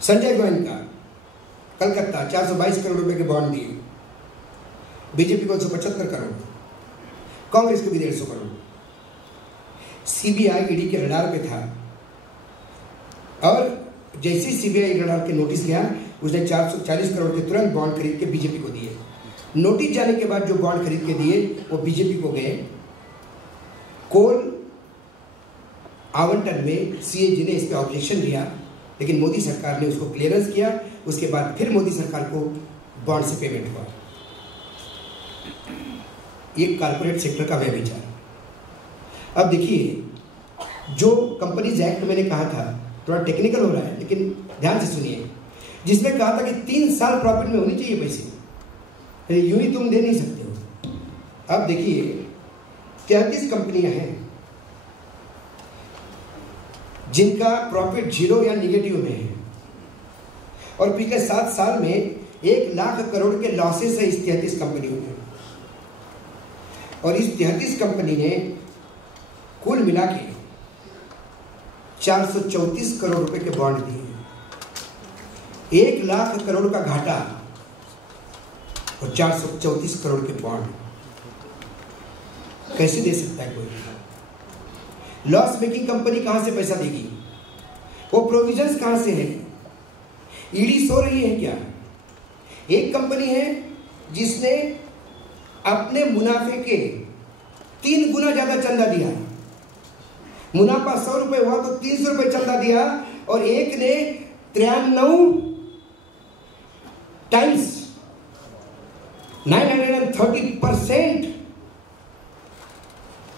संजय गोयन का कलकत्ता 422 करोड़ रुपए के बॉन्ड दिए, बीजेपी को 175 करोड़, कांग्रेस को भी 150 करोड़। सीबीआई ईडी के रडार पे था, और जैसे ही सीबीआई रडार के नोटिस गया, उसने 440 करोड़ के तुरंत बॉन्ड खरीद के बीजेपी को दिए। नोटिस जाने के बाद जो बॉन्ड खरीद के दिए वो बीजेपी को गए। कोल आवंटन में सीएजी ने इस पर ऑब्जेक्शन दिया, लेकिन मोदी सरकार ने उसको क्लियरेंस किया। उसके बाद फिर मोदी सरकार को बॉन्ड से पेमेंट हुआ। ये कॉर्पोरेट सेक्टर का वह विचार। अब देखिए, जो कंपनीज एक्ट मैंने कहा था, थोड़ा टेक्निकल हो रहा है लेकिन ध्यान से सुनिए, जिसमें कहा था कि 3 साल प्रॉफिट में होनी चाहिए पैसे, यूं ही तुम दे नहीं सकते हो। अब देखिए 33 कंपनियां हैं जिनका प्रॉफिट 0 या निगेटिव में है, और पिछले 7 साल में 1 लाख करोड़ के लॉसेस है इस 33 कंपनियों में। और इस 33 कंपनी ने कुल मिला के 434 करोड़ रुपए के बॉन्ड दिए। 1 लाख करोड़ का घाटा और 434 करोड़ के बॉन्ड कैसे दे सकता है कोई? लॉस मेकिंग कंपनी कहां से पैसा देगी? वो प्रोविजंस कहां से है? ईडी सो रही है क्या? एक कंपनी है जिसने अपने मुनाफे के 3 गुना ज्यादा चंदा दिया। मुनाफा 100 रुपए हुआ तो 300 रुपए चंदा दिया, और एक ने 93 टाइम्स 930%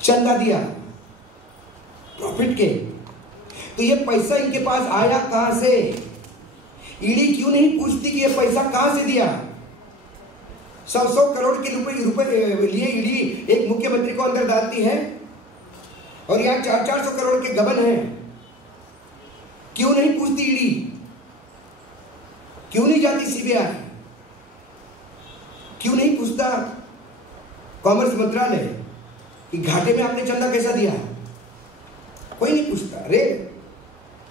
चंदा दिया प्रॉफिट के। तो ये पैसा इनके पास आया कहां से? ईडी क्यों नहीं पूछती कि ये पैसा कहां से दिया? 100 करोड़ के रुपए लिए ईडी एक मुख्यमंत्री को अंदर डालती है, और यहां 400 करोड़ के गबन है। क्यों नहीं पूछती ईडी? क्यों नहीं जाती सीबीआई? क्यों नहीं पूछता कॉमर्स मंत्रालय कि घाटे में आपने चंदा कैसा दिया? कोई नहीं पूछता।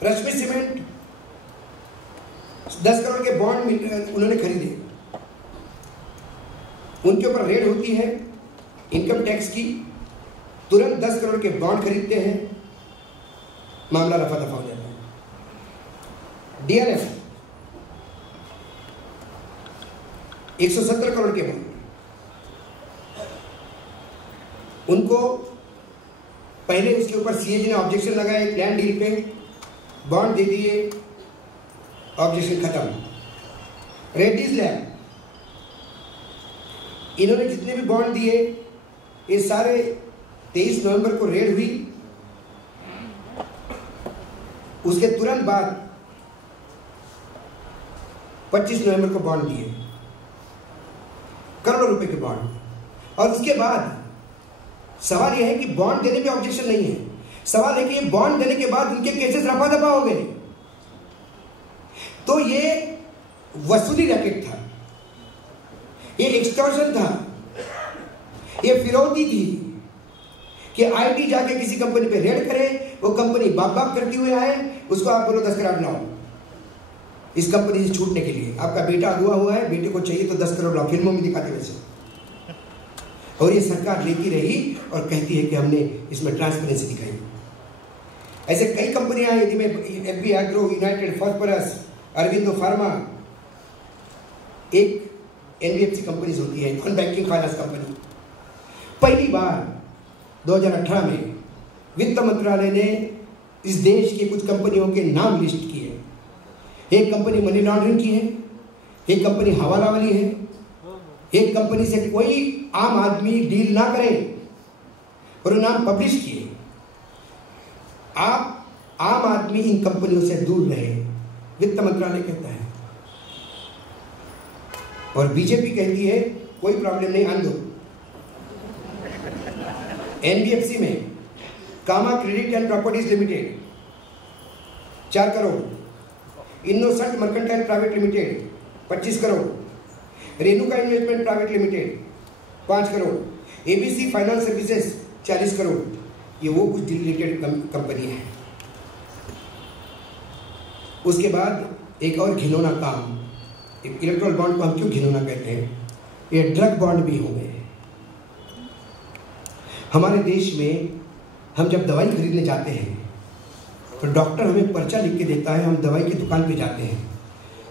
रश्मि सीमेंट 10 करोड़ के बॉन्ड उन्होंने खरीदे, उनके ऊपर रेड होती है इनकम टैक्स की, तुरंत 10 करोड़ के बॉन्ड खरीदते हैं, मामला रफा दफा हो जाता है। डीएलएफ 170 करोड़ के बॉन्ड, उनको पहले उसके ऊपर सीएजी ने ऑब्जेक्शन लगाया प्लान डील पे, बॉन्ड दे दिए, ऑब्जेक्शन खत्म। रेड्डीज लैब, इन्होंने जितने भी बॉन्ड दिए ये सारे 23 नवंबर को रेड हुई, उसके तुरंत बाद 25 नवंबर को बॉन्ड दिए, करोड़ों रुपए के बॉन्ड। और उसके बाद सवाल यह है कि बॉन्ड देने पे ऑब्जेक्शन नहीं है, सवाल है कि ये बॉन्ड देने के बाद उनके केसेस रफा दफा हो गए। तो ये वसूली रैकेट था, ये एक्सटॉर्शन था, ये फिरौती थी कि आईटी जाके किसी कंपनी पे रेड करे, वो कंपनी बाप बाप करती हुए आए, उसको आप बोलो 10 करोड़ लाओ इस कंपनी से छूटने के लिए। आपका बेटा अगुआ हुआ है, बेटे को चाहिए तो 10 करोड़ लाओ, फिल्मों में दिखाते वैसे। और ये सरकार लेती रही और कहती है कि हमने इसमें ट्रांसपेरेंसी दिखाई। ऐसे कई कंपनियां हैं, जिनमें FB agro, United phosphorus, Aurobindo pharma, एक एनबीएफसी कंपनीज होती है, नॉन बैंकिंग फाइनेंस कंपनी। पहली बार 2018 में वित्त मंत्रालय ने इस देश के कुछ कंपनियों के नाम लिस्ट किए। एक कंपनी मनी लॉन्ड्रिंग की है, एक कंपनी हवाला वाली है, एक कंपनी से कोई आम आदमी डील ना करे, और नाम पब्लिश किए। आप आम आदमी इन कंपनियों से दूर रहे, वित्त मंत्रालय कहता है, और बीजेपी कहती है कोई प्रॉब्लम नहीं, आन दो। एनबीएफसी में Kama credit and properties limited 4 crore, innocent mercantile private limited 25 crore, Renuka investment private limited 5 crore, ABC finance services 40 crore. ये वो कुछ रिलेटेड कंपनी है। उसके बाद एक और घिनौना काम, इलेक्ट्रल बॉन्ड को हम क्यों घिनौना कहते हैं, ये ड्रग बॉन्ड भी हो गए। हमारे देश में हम जब दवाई खरीदने जाते हैं तो डॉक्टर हमें पर्चा लिख के देता है, हम दवाई की दुकान पे जाते हैं,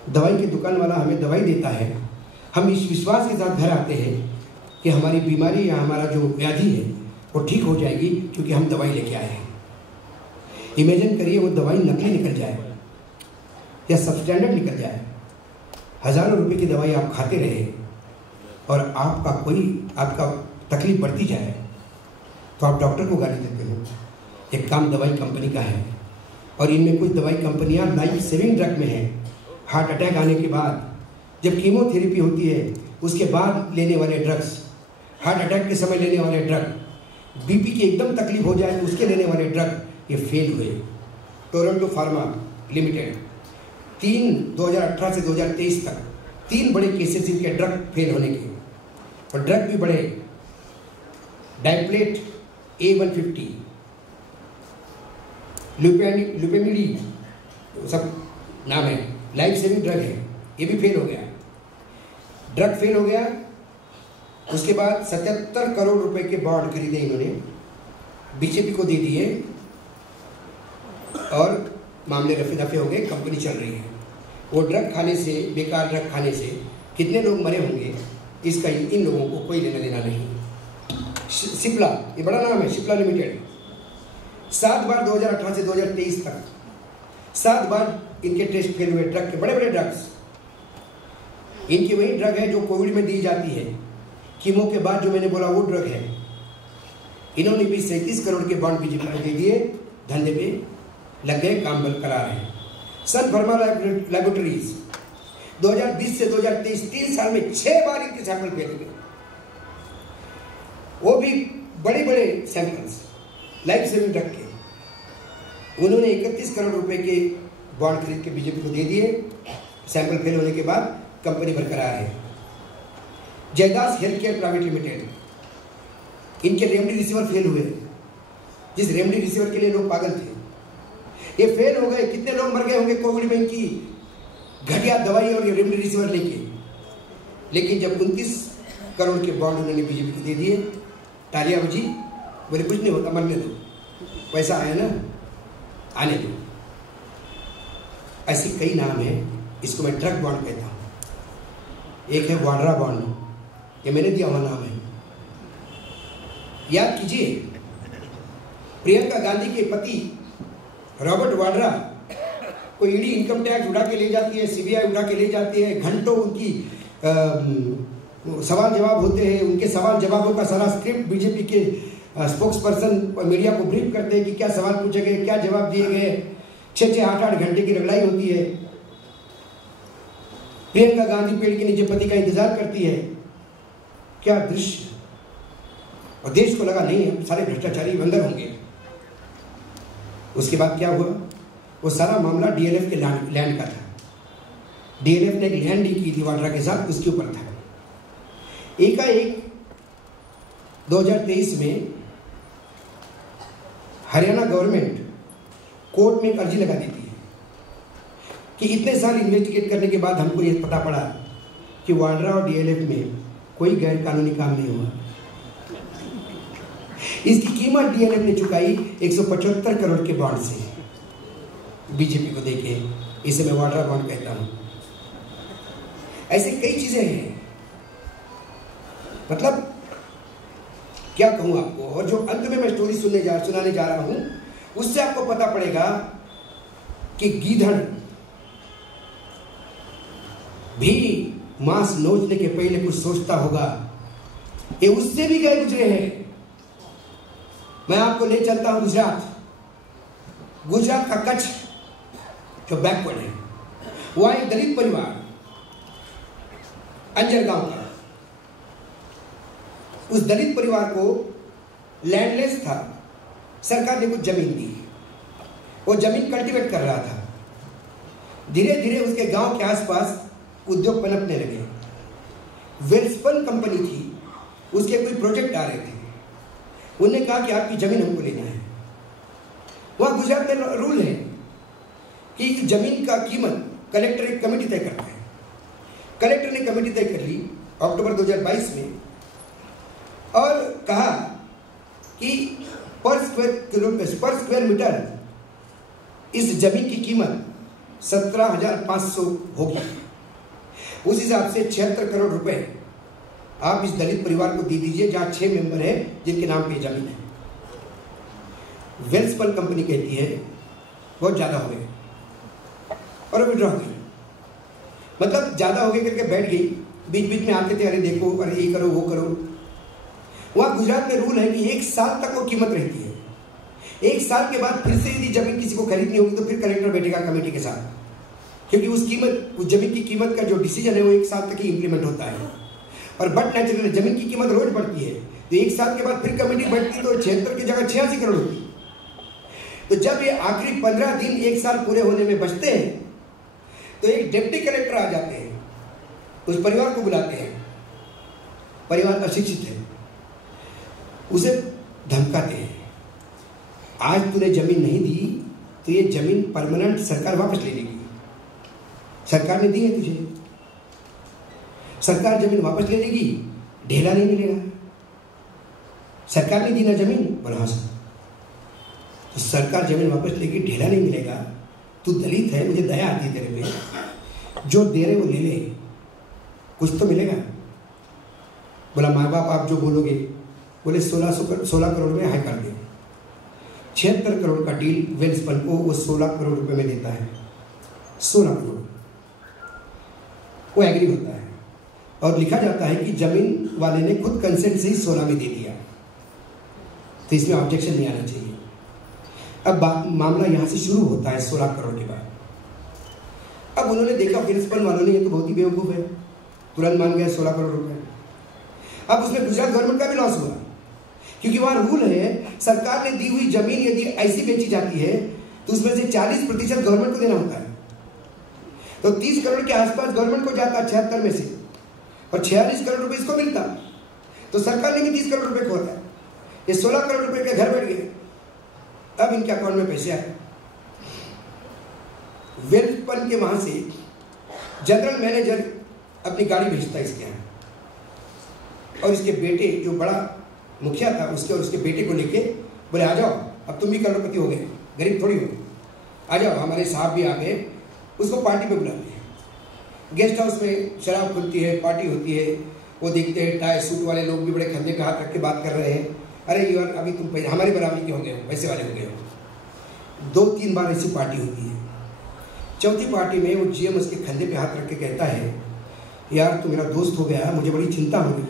दवाई की दुकान वाला हमें दवाई देता है, हम इस विश्वास के साथ घर आते हैं कि हमारी बीमारी या हमारा जो व्याधि है वो ठीक हो जाएगी क्योंकि हम दवाई लेके आए हैं। इमेजिन करिए वो दवाई नकली निकल जाए या सबस्टैंडर्ड निकल जाए, हजारों रुपए की दवाई आप खाते रहे और आपका तकलीफ बढ़ती जाए, तो आप डॉक्टर को गाली देते हो। एक काम दवाई कंपनी का है, और इनमें कुछ दवाई कंपनियां लाइफ सेविंग ड्रग में है। हार्ट अटैक आने के बाद जब कीमोथेरेपी होती है उसके बाद लेने वाले ड्रग्स, हार्ट अटैक के समय लेने वाले ड्रग, बीपी की एकदम तकलीफ हो जाए तो उसके लेने वाले ड्रग, ये फेल हुए। टोरंटो फार्मा लिमिटेड 2018 से 2023 तक 3 बड़े केसेस इनके ड्रग फेल होने के, और ड्रग भी बड़े, डाइप्लेट A150, लुपेमिडी, सब नाम है, लाइफ सेविंग ड्रग है, ये भी फेल हो गया। ड्रग फेल हो गया, उसके बाद 77 करोड़ रुपए के बॉन्ड खरीदे इन्होंने, बीजेपी को दे दिए और मामले रफे दफे हो गए, कंपनी चल रही है। वो ड्रग खाने से, बेकार ड्रग खाने से कितने लोग मरे होंगे, इसका इन लोगों को कोई लेना देना नहीं। सिप्ला, ये बड़ा नाम है, सिप्ला लिमिटेड, 7 बार 2018 से 2023 तक 7 बार इनके टेस्ट फेल हुए, ड्रग के बड़े बड़े ड्रग्स। इनकी वही ड्रग है जो कोविड में दी जाती है, कीमो के बाद जो मैंने बोला वो ड्रग है। इन्होंने भी 37 करोड़ के बॉन्ड बीजेपी को दे दिए, धंधे पे लग गए, काम बंद करा रहे हैं। सन फार्मा लैबोरेटरीज 2020 से 2023 3 साल में 6 बार इनके सैंपल फेल हुए, वो भी बड़े बड़े सैंपल्स लाइफ सेविंग ड्रग के। उन्होंने 31 करोड़ रुपए के बॉन्ड खरीद के बीजेपी को दे दिए, सैंपल फेल होने के बाद कंपनी बरकरार है। Jaydas health care private limited, इनके रेमडी रिसीवर फेल हुए, जिस रेमडी रिसीवर के लिए लोग पागल थे, ये फेल हो गए। कितने लोग मर गए होंगे कोविड में इनकी घटिया दवाई और ये रेमडी रिसीवर लेके। लेकिन जब 29 करोड़ के बॉन्ड उन्होंने बीजेपी को दे दिए, तालियां बजी, बोले कुछ नहीं होता, मरने दो, पैसा आया ना, आने दो। ऐसे कई नाम है, इसको मैं ड्रग बॉन्ड कहता हूँ। एक है वाड्रा बॉन्ड, ये मैंने दिया हुआ नाम है, याद कीजिए। प्रियंका गांधी के पति रॉबर्ट वाड्रा को ईडी इनकम टैक्स उठा के ले जाती है, सीबीआई उठा के ले जाती है, घंटों उनकी सवाल जवाब होते हैं, उनके सवाल जवाबों का सारा स्क्रिप्ट बीजेपी के स्पोक्स पर्सन मीडिया को ब्रीफ करते हैं कि क्या सवाल पूछे गए, क्या जवाब दिए गए। 6-6, 8-8 घंटे की लड़ाई होती है। प्रियंका गांधी पेड़ के नीचे पति का इंतजार करती है, क्या दृश्य। और देश को लगा नहीं सारे भ्रष्टाचारी अंदर होंगे। उसके बाद क्या हुआ, वो सारा मामला डीएलएफ के लैंड का था। डीएलएफ ने एक लैंड की थी वाड्रा के साथ, उसके ऊपर था। एकाएक 2023 में हरियाणा गवर्नमेंट कोर्ट में एक अर्जी लगा देती है कि इतने साल इन्वेस्टिगेट करने के बाद हमको ये पता पड़ा कि वाड्रा और डीएलएफ में कोई गैर कानूनी काम नहीं हुआ। इसकी कीमत डीएलएफ ने चुकाई 175 करोड़ के बॉन्ड से बीजेपी को देके। इसे मैं वाड्रा बॉन्ड कहता हूं। ऐसे कई चीजें हैं, मतलब क्या कहूं आपको। और जो अंत में मैं स्टोरी सुनाने जा रहा हूं, उससे आपको पता पड़ेगा कि गीधड़ भी मांस नोचने के पहले कुछ सोचता होगा। ये उससे भी गए गुजरे हैं। मैं आपको ले चलता हूं गुजरात का कच्छ जो बैकवर्ड है। वहां एक दलित परिवार अंजर गांव का, उस दलित परिवार को लैंडलेस था, सरकार ने कुछ जमीन दी, वो जमीन कल्टीवेट कर रहा था। धीरे धीरे उसके गांव के आसपास उद्योग पनपने लगे। वेल्सपन कंपनी थी, उसके कोई प्रोजेक्ट आ रहे थे। उन्होंने कहा कि आपकी जमीन हमको लेना है। वहां गुजरात में रूल है कि जमीन का कीमत कलेक्टर एक कमेटी तय करता है। कलेक्टर ने कमेटी तय कर ली अक्टूबर 2022 में और कहा कि पर स्क्वायर मीटर इस जमीन की कीमत 17,500 होगी। उस हिसाब से 76 करोड़ रुपए आप इस दलित परिवार को दे दीजिए जहां 6 मेंबर है जिनके नाम पे जमीन है। वेल्सपन कंपनी कहती है बहुत ज्यादा हो गए और विड्रॉ हो गए। मतलब ज्यादा हो गए करके बैठ गई। बीच बीच में आते थे, अरे देखो, अरे ये करो वो करो। वहां गुजरात में रूल है कि 1 साल तक वो कीमत रहती है। 1 साल के बाद फिर से यदि जमीन किसी को खरीदनी होगी तो फिर कलेक्टर बैठेगा कमेटी के साथ, क्योंकि उस जमीन की कीमत का जो डिसीजन है वो 1 साल तक ही इंप्लीमेंट होता है। और बट नेचुरल जमीन की कीमत रोज बढ़ती है, तो एक साल के बाद फिर कमेटी बढ़ती तो 76 की जगह 86 करोड़ होती। तो जब ये आखिरी 15 दिन एक साल पूरे होने में बचते हैं तो एक डिप्टी कलेक्टर आ जाते हैं, उस परिवार को बुलाते हैं, परिवार अशिक्षित है, उसे धमकाते हैं, आज तूने जमीन नहीं दी तो ये जमीन परमानेंट सरकार वापस ले लेगी। सरकार ने दी है तुझे, सरकार जमीन वापस ले लेगी, ढेला नहीं मिलेगा। सरकार ने दी ना जमीन, बोला हाँ सर। तो सरकार जमीन वापस लेगी, ढेला नहीं मिलेगा, तू दलित है, मुझे दया आती है तेरे पे, जो दे रहे वो ले ले, कुछ तो मिलेगा। बोला माँ बाप आप जो बोलोगे, बोले 16 करोड़ में हाई कर दे। 76 करोड़ का डील वेल्सपन को वो 16 करोड़ रुपए में देता है, 16 करोड़ वो एग्री होता है और लिखा जाता है कि जमीन वाले ने खुद कंसेंट से ही 16 में दे दिया, तो इसमें ऑब्जेक्शन नहीं आना चाहिए। अब मामला यहां से शुरू होता है 16 करोड़ के बाद। अब उन्होंने देखा वेल्सपन वालों ने ये तो बहुत ही बेवकूफ है, तुरंत मान गया 16 करोड़ रुपए। अब उसमें गुजरात गवर्नमेंट का भी लॉस हुआ, क्योंकि वहां रूल है सरकार ने दी हुई जमीन यदि ऐसी बेची जाती है तो उसमें से 40% गवर्नमेंट को देना होता है। तो 30 करोड़ के आसपास गवर्नमेंट को जाता 76 में से, और 46 करोड़ रुपए इसको मिलता, तो सरकार ने भी 30 करोड़ रुपए खोता है। ये 16 करोड़ रुपए के घर बैठ गए। अब इनके अकाउंट में पैसे आए। वेल्सपन के वहां से जनरल मैनेजर अपनी गाड़ी भेजता है इसके यहाँ, और इसके बेटे जो बड़ा मुखिया था उसके और उसके बेटे को लेके बोले आ जाओ, अब तुम भी करोड़पति हो गए, गरीब थोड़ी हो, आ जाओ, हमारे साहब भी आ गए। उसको पार्टी पे बुलाते हैं। गेस्ट हाउस में शराब खुलती है, पार्टी होती है, वो देखते हैं टाई सूट वाले लोग भी बड़े कंधे पे हाथ रख के बात कर रहे हैं, अरे यार अभी तुम हमारे बराबरी के हो गए हो, वैसे वाले हो गए हो। 2-3 बार ऐसी पार्टी होती है। चौथी पार्टी में वो जीएम उसके कंधे पे हाथ रख के कहता है यार तू मेरा दोस्त हो गया, मुझे बड़ी चिंता हो रही है।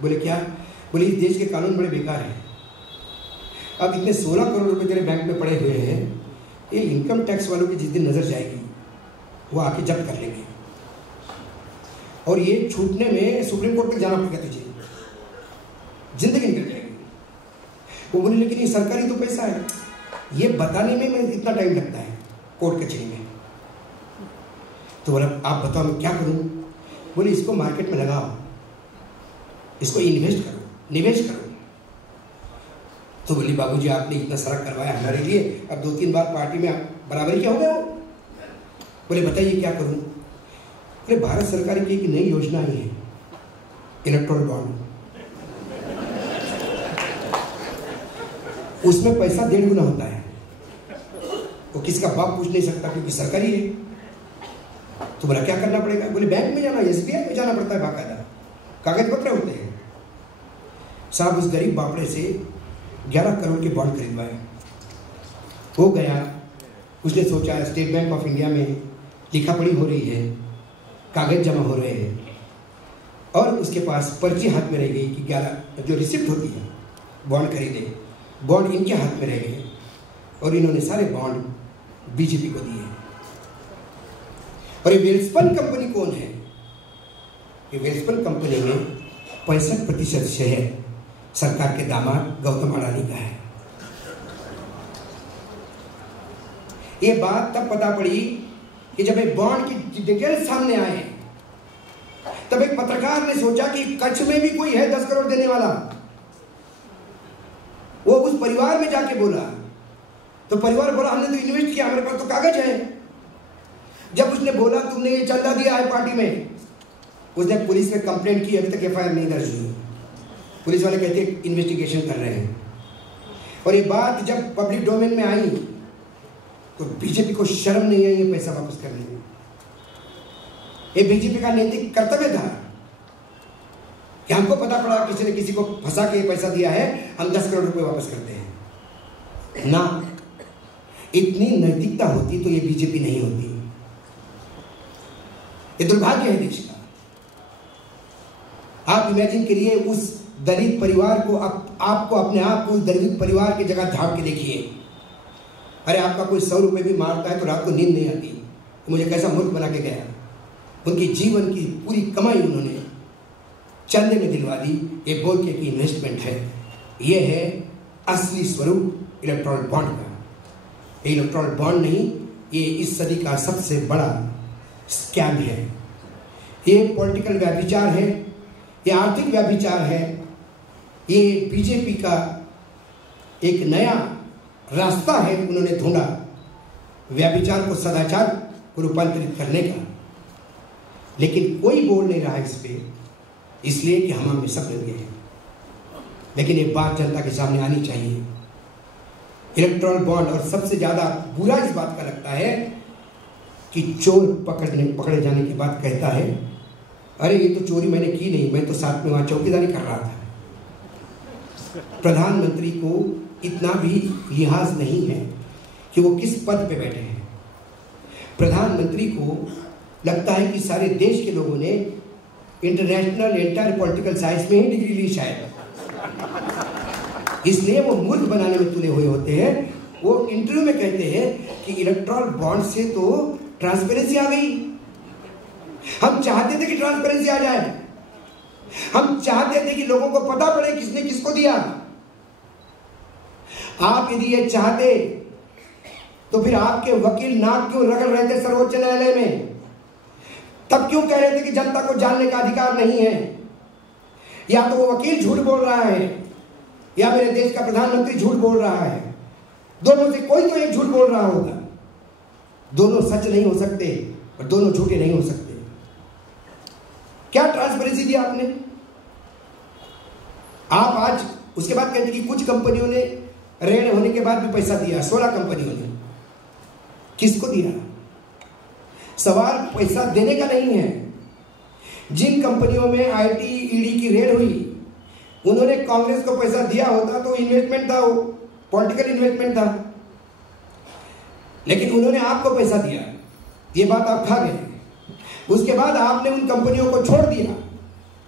बोले क्या? बोले इस देश के कानून बड़े बेकार हैं, अब इतने 16 करोड़ रुपए तेरे बैंक में पड़े हुए हैं, ये इनकम टैक्स वालों की जिस दिन नजर जाएगी वो आके जब्त कर लेंगे, और ये छूटने में सुप्रीम कोर्ट तक जाना पड़ेगा तुझे, जिंदगी निकल जाएगी। वो बोले लेकिन ये सरकारी तो पैसा है, ये बताने में इतना टाइम लगता है कोर्ट कचहरी में। तो बोला आप बताओ मैं क्या करूं? बोले इसको मार्केट में लगाओ, इसको इन्वेस्ट करो, निवेश करो। तो बोली बाबूजी आपने इतना सारा करवाया हमारे लिए, अब 2-3 बार पार्टी में बराबरी क्या हो गया हो। बोले बताइए क्या करूं? बोले भारत सरकार की एक नई योजना आई है, इलेक्टोरल बॉन्ड, उसमें पैसा 1.5 गुना होता है, वो किसका बाप पूछ नहीं सकता क्योंकि सरकारी है। तो बोला क्या करना पड़ेगा? बोले बैंक में जाना, एसबीआई में जाना पड़ता है, बाकायदा कागज पत्र होते हैं। साहब उस गरीब बापड़े से 11 करोड़ के बॉन्ड खरीदवाए। हो गया, उसने सोचा स्टेट बैंक ऑफ इंडिया में लिखा पढ़ी हो रही है, कागज जमा हो रहे हैं, और उसके पास पर्ची हाथ में रह गई कि 11 जो रिसिप्ट होती है बॉन्ड खरीदे, बॉन्ड इनके हाथ में रह गए, और इन्होंने सारे बॉन्ड बीजेपी को दिए। और ये वेल्सपन कंपनी कौन है? ये वेल्सपन कंपनी में 65% शेयर सरकार के दामाद गौतम अडानी का है। ये बात तब पता पड़ी कि जब एक बॉन्ड की डिटेल्स सामने आए, तब एक पत्रकार ने सोचा कि कच्छ में भी कोई है 10 करोड़ देने वाला। वो उस परिवार में जाके बोला, तो परिवार बोला हमने तो इन्वेस्ट किया, हमारे पास तो कागज है। जब उसने बोला तुमने ये चंदा दिया है पार्टी में, उसने पुलिस में कंप्लेंट की, अभी तक एफआईआर नहीं दर्ज हुई। पुलिस वाले कहते हैं इन्वेस्टिगेशन कर रहे हैं। और ये बात जब पब्लिक डोमेन में आई तो बीजेपी को शर्म नहीं आई ये पैसा वापस करने में। ये बीजेपी का नैतिक कर्तव्य था कि हमको पता पड़ा किसी ने किसी को फंसा के ये पैसा दिया है, हम 10 करोड़ रुपए वापस करते हैं ना। इतनी नैतिकता होती तो ये बीजेपी नहीं होती। ये दुर्भाग्य है देश का। आप इमेजिन करिए उस दलित परिवार को, आपको अपने आप को उस दलित परिवार की जगह झाड़ के देखिए। अरे आपका कोई 100 रुपए भी मारता है तो रात को नींद नहीं आती, तो मुझे कैसा मुल्क बना के गया। उनके जीवन की पूरी कमाई उन्होंने चंदे में दिलवा दी, ये बोल के कि इन्वेस्टमेंट है। ये है असली स्वरूप इलेक्ट्रॉनिक बॉन्ड का। ये इलेक्ट्रॉनिक बॉन्ड नहीं, ये इस सदी का सबसे बड़ा स्कैम है। ये पॉलिटिकल व्यभिचार है, ये आर्थिक व्यभिचार है, ये बीजेपी का एक नया रास्ता है उन्होंने ढूंढा व्यभिचार को सदाचार को रूपांतरित करने का। लेकिन कोई बोल नहीं रहा इस पे, इसलिए कि हम में सब लगे हैं। लेकिन ये बात जनता के सामने आनी चाहिए। इलेक्ट्रॉनिक बॉन्ड, और सबसे ज्यादा बुरा इस बात का लगता है कि चोर पकड़े जाने के बाद कहता है, अरे ये तो चोरी मैंने की नहीं, मैं तो साथ में वहां चौकीदारी कर रहा था। प्रधानमंत्री को इतना भी लिहाज नहीं है कि वो किस पद पे बैठे हैं। प्रधानमंत्री को लगता है कि सारे देश के लोगों ने इंटरनेशनल इंटर पॉलिटिकल साइंस में ही डिग्री ली शायद, इसलिए वो मूर्ख बनाने में तुले हुए होते हैं। वो इंटरव्यू में कहते हैं कि इलेक्ट्रॉनिक बॉन्ड से तो ट्रांसपेरेंसी आ गई। हम चाहते थे कि ट्रांसपेरेंसी आ जाए, हम चाहते थे कि लोगों को पता पड़े किसने किसको दिया। आप यदि ये चाहते तो फिर आपके वकील नाक क्यों रगड़ रहे थे सर्वोच्च न्यायालय में? तब क्यों कह रहे थे कि जनता को जानने का अधिकार नहीं है? या तो वो वकील झूठ बोल रहा है या मेरे देश का प्रधानमंत्री झूठ बोल रहा है। दोनों से कोई तो एक झूठ बोल रहा होगा। दोनों सच नहीं हो सकते और दोनों झूठे नहीं हो सकते। क्या ट्रांसपेरेंसी दिया आपने? आप आज उसके बाद कहते कि कुछ कंपनियों ने रेड होने के बाद भी पैसा दिया, 16 कंपनियों ने। किसको दिया? सवाल पैसा देने का नहीं है। जिन कंपनियों में आईटी ईडी की रेड हुई, उन्होंने कांग्रेस को पैसा दिया होता तो इन्वेस्टमेंट था, वो पॉलिटिकल इन्वेस्टमेंट था। लेकिन उन्होंने आपको पैसा दिया, ये बात आप खा गए। उसके बाद आपने उन कंपनियों को छोड़ दिया,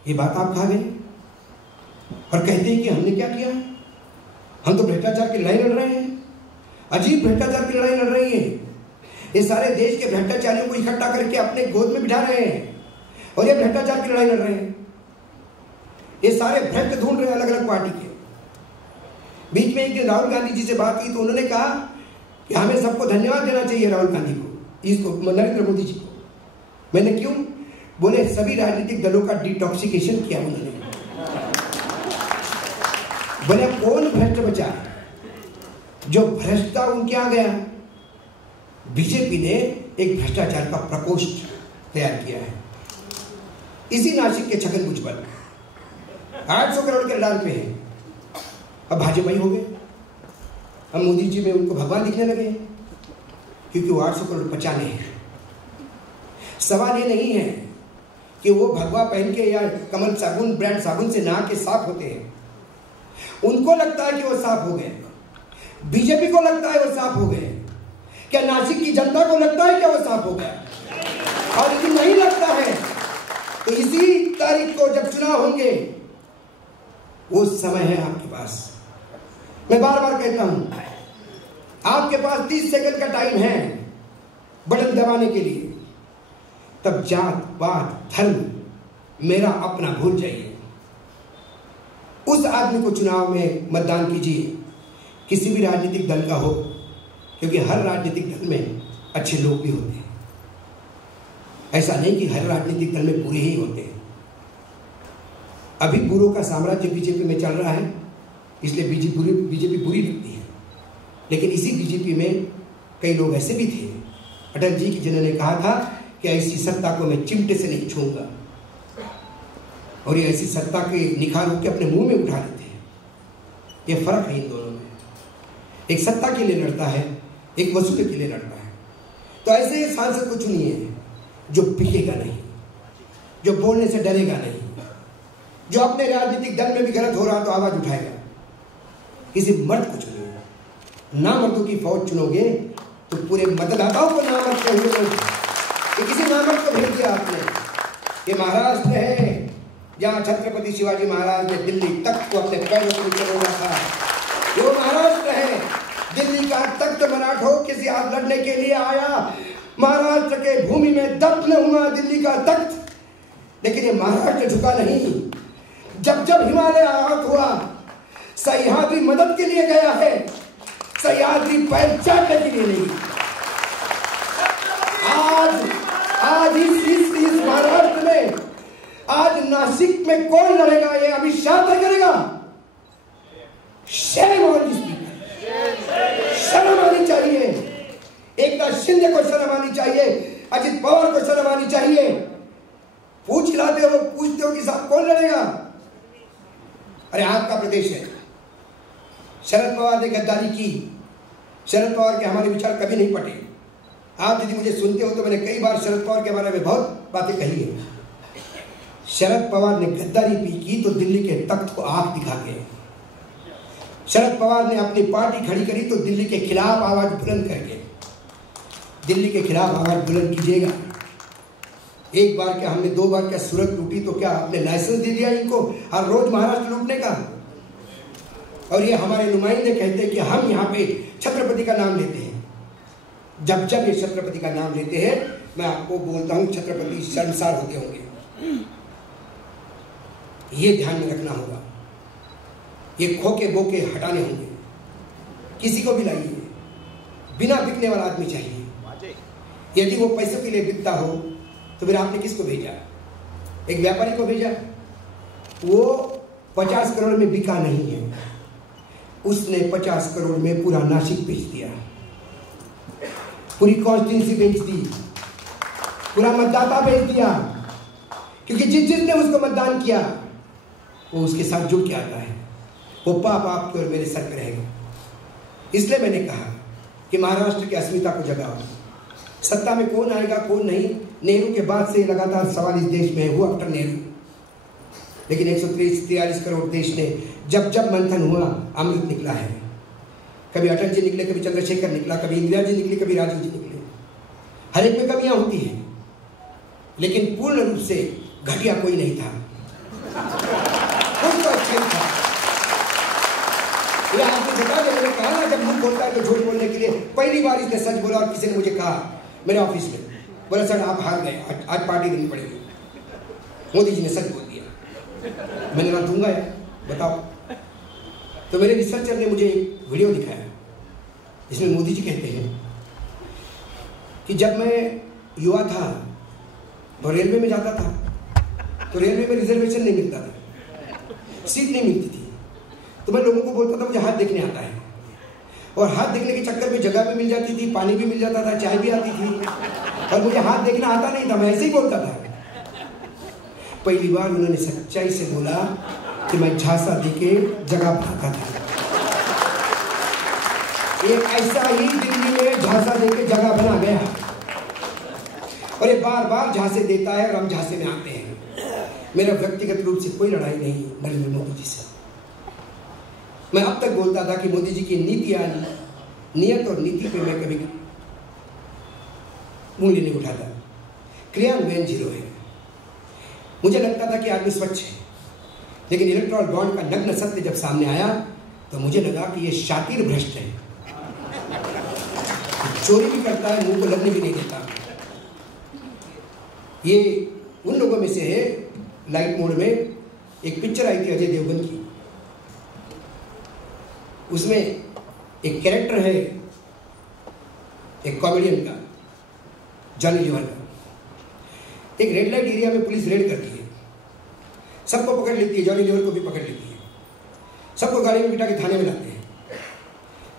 ये बात आप खा गए। और कहते हैं कि हमने क्या किया, हम तो भ्रष्टाचार की लड़ाई लड़ रहे हैं। अजीब भ्रष्टाचार की लड़ाई लड़ रही है। ये सारे देश के भ्रष्टाचारियों को इकट्ठा करके अपने गोद में बिठा रहे हैं और ये भ्रष्टाचार की लड़ाई लड़ रहे हैं। ये सारे भ्रष्ट ढूंढ रहे हैं अलग अलग पार्टी के। बीच में एक दिन राहुल गांधी जी से बात की तो उन्होंने कहा कि हमें सबको धन्यवाद देना चाहिए राहुल गांधी को, इसको नरेंद्र मोदी जी को। मैंने क्यों? बोले सभी राजनीतिक दलों का डिटॉक्सिकेशन किया उन्होंने। बोले कौन भ्रष्ट बचा? जो भ्रष्ट था उनके आ गया। बीजेपी ने एक भ्रष्टाचार का प्रकोष्ठ तैयार किया है। इसी नासिक के छगन भुजबल 800 करोड़ के लड़ाई पे हैं। अब भाजपाई हो गए। अब मोदी जी में उनको भगवान दिखने लगे क्योंकि वो 800 करोड़ पचाने हैं। सवाल ये नहीं है कि वो भगवा पहन के या कमल साबुन ब्रांड साबुन से नहा के साफ होते हैं। उनको लगता है कि वो साफ हो गए, बीजेपी को लगता है वो साफ हो गए। क्या नासिक की जनता को लगता है क्या वो साफ हो गया? और यदि नहीं लगता है तो इसी तारीख को जब चुनाव होंगे, वो समय है आपके पास। मैं बार बार कहता हूं, आपके पास 30 सेकंड का टाइम है बटन दबाने के लिए। तब जात पात धर्म मेरा अपना भूल जाइए। उस आदमी को चुनाव में मतदान कीजिए, किसी भी राजनीतिक दल का हो, क्योंकि हर राजनीतिक दल में अच्छे लोग भी होते हैं। ऐसा नहीं कि हर राजनीतिक दल में बुरे ही होते हैं। अभी बुरों का साम्राज्य बीजेपी में चल रहा है, इसलिए बीजेपी बुरी लगती है। लेकिन इसी बीजेपी में कई लोग ऐसे भी थे, अटल जी की, जिन्होंने कहा था कि ऐसी सत्ता को मैं चिमटे से नहीं छूंगा, और ये ऐसी सत्ता के निखार के अपने मुंह में उठा लेते हैं। ये फर्क है इन दोनों में। एक सत्ता के लिए लड़ता है, एक वसूली के लिए लड़ता है। तो ऐसे सांसद को चुनिए जो बिकेगा नहीं, जो बोलने से डरेगा नहीं, जो अपने राजनीतिक दल में भी गलत हो रहा तो आवाज उठाएगा। किसी मर्द को चुनिए। नामर्दों की फौज चुनोगे तो पूरे मतदाताओं को नामर्द कहोगे। किसी नामर्द को भेज दिया आपने। ये महाराष्ट्र है जहाँ छत्रपति शिवाजी महाराज ने दिल्ली तक को अपने पैरों पर चढ़ाया था। वो महाराष्ट्र है, दिल्ली का तख्त मराठों के साथ लड़ने के लिए आया। महाराष्ट्र के भूमि में दफन हुआ दिल्ली का तख्त, लेकिन ये महाराष्ट्र झुका नहीं। जब जब हिमालय आहत हुआ, सह्याद्री मदद के लिए गया है, सह्याद्री पैर चाटने के लिए नहीं। आज इस महाराष्ट्र में, आज नासिक में कौन लड़ेगा? ये अमित शाह तय करेगा। शर्म आनी चाहिए, एकनाथ शिंदे को शर्म आनी चाहिए, अजित पवार को शर्म आनी चाहिए। पूछ लाते हो, पूछते हो कि साहब कौन लड़ेगा? अरे आपका प्रदेश है। शरद पवार ने गद्दारी की, शरद पवार के हमारे विचार कभी नहीं पटे। आप यदि मुझे सुनते हो तो मैंने कई बार शरद पवार के बारे में बहुत बातें कही है। शरद पवार ने गद्दारी भी की तो दिल्ली के तख्त को आंख दिखा के। शरद पवार ने अपनी पार्टी खड़ी करी तो दिल्ली के खिलाफ आवाज बुलंद करके। दिल्ली के खिलाफ आवाज बुलंद कीजिएगा। एक बार क्या, हमने 2 बार क्या सूरत लूटी तो क्या आपने लाइसेंस दे दिया इनको हर रोज महाराष्ट्र लूटने का? और ये हमारे नुमाइंदे कहते हैं कि हम यहाँ पे छत्रपति का नाम लेते हैं। जब जब ये छत्रपति का नाम लेते हैं, मैं आपको बोलता हूँ छत्रपति शर्मसार होते होंगे। ये ध्यान में रखना होगा। ये खोके बोके हटाने होंगे। किसी को भी लाइए, बिना बिकने वाला आदमी चाहिए। यदि वो पैसे के लिए बिकता हो तो फिर आपने किसको भेजा? एक व्यापारी को भेजा। वो 50 करोड़ में बिका नहीं है, उसने 50 करोड़ में पूरा नासिक बेच दिया, पूरी कॉन्स्टिट्यूंसी बेच दी, पूरा मतदाता बेच दिया। क्योंकि जिसने उसको मतदान किया वो उसके साथ जुड़ के आता है। वो पाप आपके और मेरे सर पे रहेगा। इसलिए मैंने कहा कि महाराष्ट्र की अस्मिता को जगाओ। सत्ता में कौन आएगा कौन नहीं, नेहरू के बाद से लगातार सवाल इस देश में हुआ आफ्टर नेहरू। लेकिन 143 करोड़ देश ने जब जब मंथन हुआ, अमृत निकला है। कभी अटल जी निकले, कभी चंद्रशेखर निकला, कभी इंदिरा जी निकली, कभी राजीव जी निकले। हर एक में कमियां होती हैं, लेकिन पूर्ण रूप से घटिया कोई नहीं था। कुछ तो अच्छा ही था। ये आपको बता दें, मैंने कहा ना, जब मुंह बोलता है तो झूठ बोलने के लिए। पहली बार इसने सच बोला और किसी ने मुझे कहा मेरे ऑफिस में, बोला सर आप हार गए, आज पार्टी देनी पड़ेगी, मोदी जी ने सच बोल दिया। मैंने ना दूंगा यार, बताओ। तो मेरे रिसर्चर ने मुझे एक वीडियो दिखाया जिसमें मोदी जी कहते हैं कि जब मैं युवा था तो रेलवे में जाता था, तो रेलवे में रिजर्वेशन नहीं मिलता था, सीट नहीं मिलती थी, तो मैं लोगों को बोलता था मुझे हाथ देखने आता है। और हाथ देखने के चक्कर में जगह भी मिल जाती थी, पानी भी मिल जाता था, चाय भी आती थी, और मुझे हाथ देखना आता नहीं था, मैं ऐसे ही बोलता था। पहली बार उन्होंने सच्चाई से बोला कि मैं झांसा देके जगह बनाता था। एक ऐसा ही दिल्ली में झांसा देके जगह बना गया, और ये बार बार झांसे देता है और हम झांसे में आते हैं। मेरा व्यक्तिगत रूप से कोई लड़ाई नहीं नरेंद्र मोदी जी से। मैं अब तक बोलता था कि मोदी जी की नीतियां, नियत और नीति पे मैं कभी मूल्य नहीं उठाता, क्रियान्वयन 0 है। मुझे लगता था कि आदमी स्वच्छ है, लेकिन इलेक्ट्रॉल बॉन्ड का नग्न सत्य जब सामने आया तो मुझे लगा कि ये शातिर भ्रष्ट है, चोरी भी करता है, मुंह को लगने भी नहीं देता। ये उन लोगों में से है। लाइट मोड में एक पिक्चर आई थी अजय देवगन की, उसमें एक कैरेक्टर है एक कॉमेडियन का, जॉनी लीवर का। एक रेड लाइट एरिया में पुलिस रेड करती है, सबको पकड़ लेती है, जॉनी लीवर को भी पकड़ लेती है, सबको गाड़ी में बिठा के थाने में लाते हैं।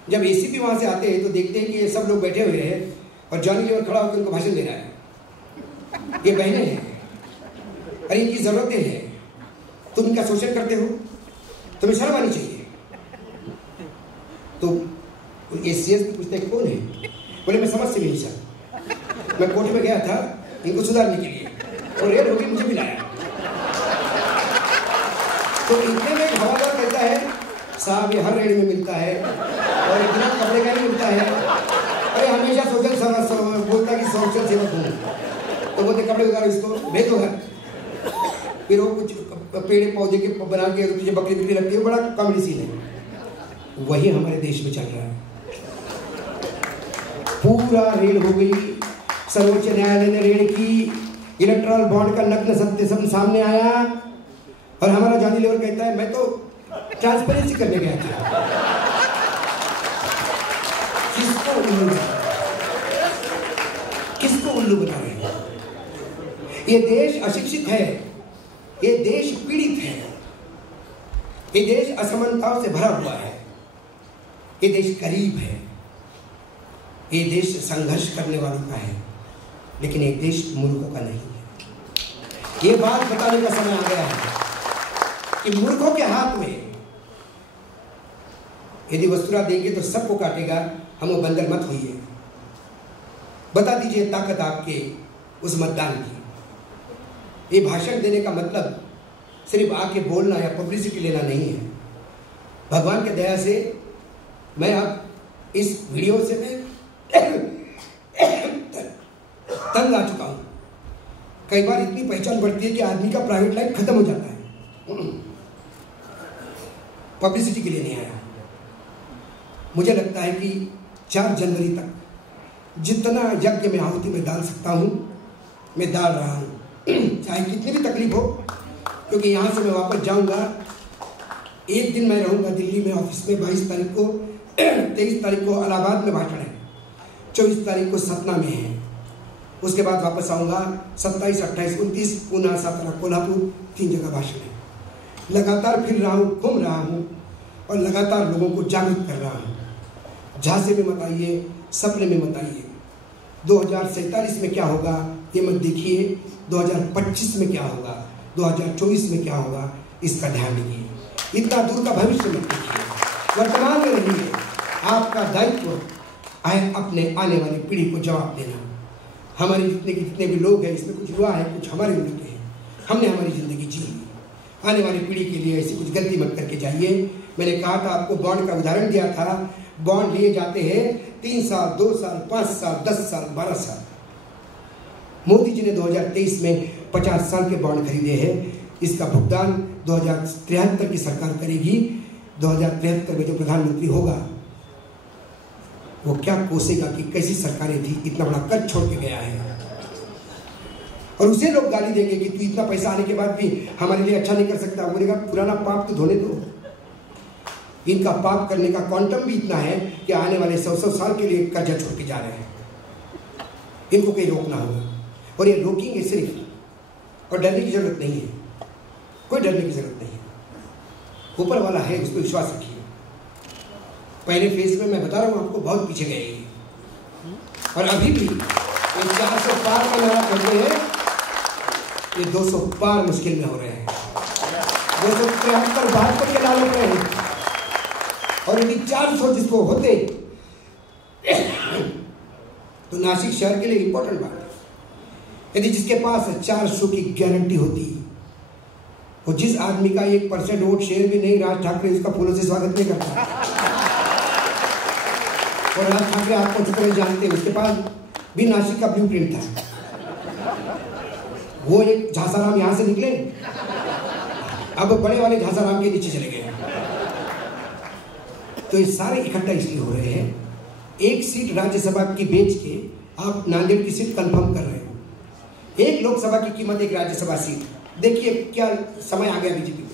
जब एसीपी वहां से आते हैं तो देखते हैं कि ये सब लोग बैठे हुए हैं और जॉनी लीवर खड़ा होकर उनको भाषण दे रहा है। ये बहनें हैं, अरे इनकी जरूरतें हैं, तुम इनका शोषण करते हो, तुम्हें शर्म आनी चाहिए। तो ये सीएस पूछते हैं कौन है, बोले मैं समझ से नहीं सर, मैं कोर्ट में गया था इनको सुधारने के लिए, और रेड होगी मुझे मिलाया। तो इतने में हवादार कहता है साहब ये हर रेड में मिलता है और इतना कपड़े का नहीं मिलता है। अरे हमेशा सोशल बोलता है कि सोशल सेवक हूँ, तो बोलते कपड़े उतारो इसको भेज दो घर। फिर वो कुछ पेड़ पौधे के बना के तुझे बकरी बिकरी लगती है, बड़ा कॉमेडी सीन है। वही हमारे देश में चल रहा है। पूरा रेड हो गई, सर्वोच्च न्यायालय ने रेड की, इलेक्ट्रल बॉन्ड का नग्न सत्य सब सामने आया और हमारा जॉनी लीवर कहता है मैं तो ट्रांसपेरेंसी करने गया था। किसको उल्लू बना रहे हैं? ये देश अशिक्षित है, ये देश पीड़ित है, ये देश असमानताओं से भरा हुआ है, ये देश गरीब है, ये देश संघर्ष करने वालों का है, लेकिन ये देश मूर्खों का नहीं है। ये बात बताने का समय आ गया है कि मूर्खों के हाथ में यदि वस्तुरा देंगे तो सबको काटेगा, हम वो बंदर मत होइए। बता दीजिए ताकत आपके उस मतदान की। ये भाषण देने का मतलब सिर्फ आके बोलना या पब्लिसिटी लेना नहीं है। भगवान की दया से मैं अब इस वीडियो से मैं तंग आ चुका हूं। कई बार इतनी पहचान बढ़ती है कि आदमी का प्राइवेट लाइफ खत्म हो जाता है। पब्लिसिटी के लिए नहीं आया। मुझे लगता है कि 4 जनवरी तक जितना यज्ञ में आहुति में डाल सकता हूं मैं डाल रहा हूं, चाहे कितनी भी तकलीफ हो, क्योंकि यहां से मैं वापस जाऊंगा। एक दिन मैं रहूंगा दिल्ली में ऑफिस में। 22 तारीख को 23 तारीख को इलाहाबाद में भाषण है, 24 तारीख को सतना में है, उसके बाद वापस आऊंगा 27, 28, 29 पूना, सातारा, कोल्हापुर, 3 जगह भाषण है। लगातार फिर रहा हूँ, घूम रहा हूँ और लगातार लोगों को जागरूक कर रहा हूँ। झांसे में मत आइए, सपने में मत आइए। 2047 में क्या होगा ये मत देखिए, 2025 में क्या होगा, 2024 में क्या होगा इसका ध्यान दीजिए। इतना दूर का भविष्य मत देखिए, वर्तमान में रहिए। आपका दायित्व है अपने आने वाली पीढ़ी को जवाब देना। हमारे जितने भी लोग हैं, इसमें कुछ हुआ है, कुछ हमारे उम्र के हैं, हमने हमारी ज़िंदगी जी। आने वाली पीढ़ी के लिए ऐसी कुछ गलती मत करके जाइए। मैंने कहा था आपको, बॉन्ड का उदाहरण दिया था। बॉन्ड लिए जाते हैं 3 साल, 2 साल, 5 साल, 10 साल, 12 साल। मोदी जी ने 2023 में 50 साल के बॉन्ड खरीदे हैं। इसका भुगतान 2073 की सरकार करेगी। 2073 में जो प्रधानमंत्री होगा वो क्या कोसेगा कि कैसी सरकारें थी, इतना बड़ा कर्ज छोड़ के गया है। और उसे लोग गाली देंगे कि तू इतना पैसा आने के बाद भी हमारे लिए अच्छा नहीं कर सकता। बोलेगा पुराना पाप तो धोने दो। इनका पाप करने का क्वांटम भी इतना है कि आने वाले 100 साल के लिए कर्जा छोड़ के जा रहे हैं। इनको कहीं रोकना होगा और ये रोकेंगे सिर्फ। और डरने की जरूरत नहीं है, कोई डरने की जरूरत नहीं है। ऊपर वाला है, उस पर विश्वास रखिए। पहले फेज में मैं बता रहा हूँ आपको, बहुत पीछे गए और अभी भी 400 पार का नारा करते हैं, ये 200 पार मुश्किल में हो रहे हैं। 273 72 के नारे पे हैं और यदि 400 जिसको होते तो नासिक शहर के लिए इंपॉर्टेंट बात है। यदि जिसके पास 400 की गारंटी होती, और जिस आदमी का 1% वोट शेयर भी नहीं, राज ठाकरे उसका फूलों से स्वागत नहीं करता। और राज ठाकरे आपको अच्छी तरह जानते हैं, उसके पास भी नासिक का ब्लूप्रिंट था। वो एक झांसाराम यहां से निकले, अब बड़े वाले झांसाराम के नीचे चले गए। तो ये सारे इकट्ठा इसलिए हो रहे हैं, एक सीट राज्यसभा की बेच के आप नांदेड़ की सीट कंफर्म कर रहे हो। एक लोकसभा की कीमत एक राज्यसभा सीट। देखिए क्या समय आ गया बीजेपी में।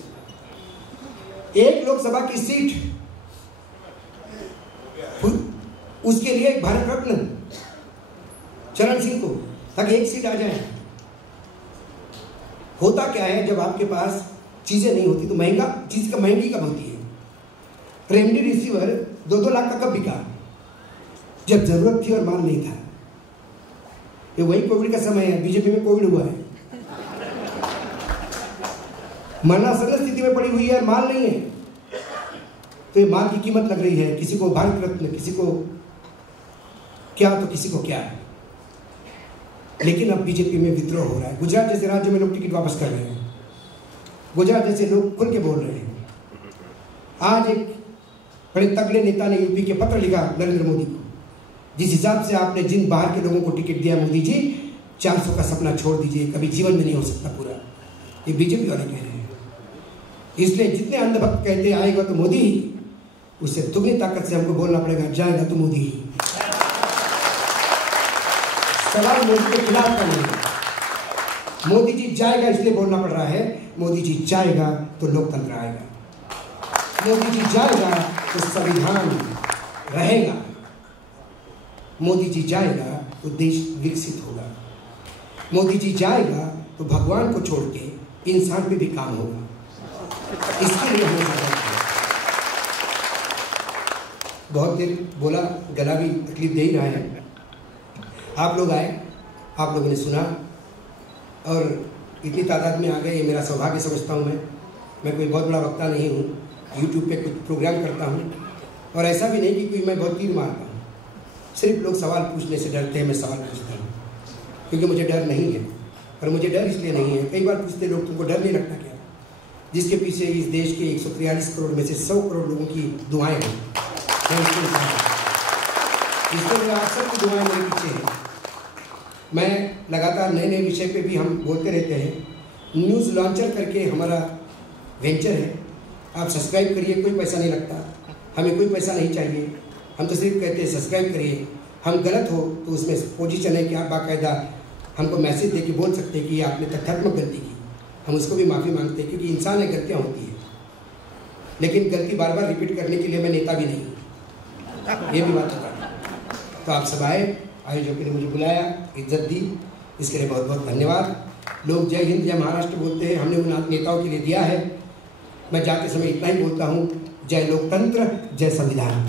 एक लोकसभा की सीट, उसके लिए एक भारत रत्न चरण सिंह को, ताकि एक सीट आ जाए। होता क्या है, जब आपके पास चीजें नहीं होती तो महंगा चीज का महंगी कब होती है। रेमडेसिविर 2-2 लाख का कब बिका, जब जरूरत थी और माल नहीं था। ये वही कोविड का समय है, बीजेपी में कोविड हुआ है, मरणासन्न स्थिति में पड़ी हुई है, माल नहीं है, तो ये माल की कीमत लग रही है। किसी को भारत रत्न, किसी को क्या तो किसी को क्या। लेकिन अब बीजेपी में विद्रोह हो रहा है। गुजरात जैसे राज्य में लोग टिकट वापस कर रहे हैं, गुजरात जैसे लोग खुल के बोल रहे हैं। आज एक बड़े तगड़े नेता ने यूपी के पत्र लिखा नरेंद्र मोदी को, जिस हिसाब से आपने जिन बाहर के लोगों को टिकट दिया मोदी जी, 400 का सपना छोड़ दीजिए, कभी जीवन में नहीं हो सकता पूरा। ये बीजेपी वाले कह रहे हैं। इसलिए जितने अंधभक्त कहते आएगा तो मोदी ही, उससे दुगनी ताकत से हमको बोलना पड़ेगा जाएगा तो मोदी ही। सवाल मोदी के खिलाफ का नहीं, मोदी जी जाएगा इसलिए बोलना पड़ रहा है मोदी जी जाएगा तो लोकतंत्र आएगा, मोदी जी जाएगा तो संविधान रहेगा, मोदी जी जाएगा तो देश विकसित होगा, मोदी जी जाएगा तो भगवान को छोड़ के इंसान पे भी काम होगा। इसके लिए हमें बहुत देर बोला, गला भी तकलीफ दे ही रहा है। आप लोग आए, आप लोगों ने सुना और इतनी तादाद में आ गए, ये मेरा सौभाग्य समझता हूँ। मैं कोई बहुत बड़ा वक्ता नहीं हूँ, यूट्यूब पे कुछ प्रोग्राम करता हूँ और ऐसा भी नहीं कि कोई मैं बहुत तीर मारता हूँ। सिर्फ लोग सवाल पूछने से डरते हैं, मैं सवाल पूछता हूँ क्योंकि मुझे डर नहीं है। और मुझे डर इसलिए नहीं है, कई बार पूछते लोग तुमको डर नहीं लगता क्या? जिसके पीछे इस देश के 143 करोड़ में से 100 करोड़ लोगों की दुआएं हैं, इसलिए आप सबकी दुआएं मेरे पीछे हैं। मैं लगातार नए नए विषय पे भी हम बोलते रहते हैं। न्यूज़ लॉन्चर करके हमारा वेंचर है, आप सब्सक्राइब करिए, कोई पैसा नहीं लगता, हमें कोई पैसा नहीं चाहिए। हम तो सिर्फ कहते हैं सब्सक्राइब करिए। हम गलत हो तो उसमें पोजीशन है कि आप बाकायदा हमको मैसेज दे के बोल सकते हैं कि आपने तथ्यात्मक गलती की, हम उसको भी माफ़ी मांगते हैं क्योंकि इंसान में गलतियाँ होती हैं। लेकिन गलती बार बार रिपीट करने के लिए मैं नेता भी नहीं हूँ, ये भी बात बता। तो आप सब आए, आयोजकों ने मुझे बुलाया, इज्जत दी, इसके लिए बहुत बहुत धन्यवाद। लोग जय हिंद जय महाराष्ट्र बोलते हैं, हमने उन नेताओं के लिए दिया है। मैं जाते समय इतना ही बोलता हूँ, जय लोकतंत्र, जय संविधान।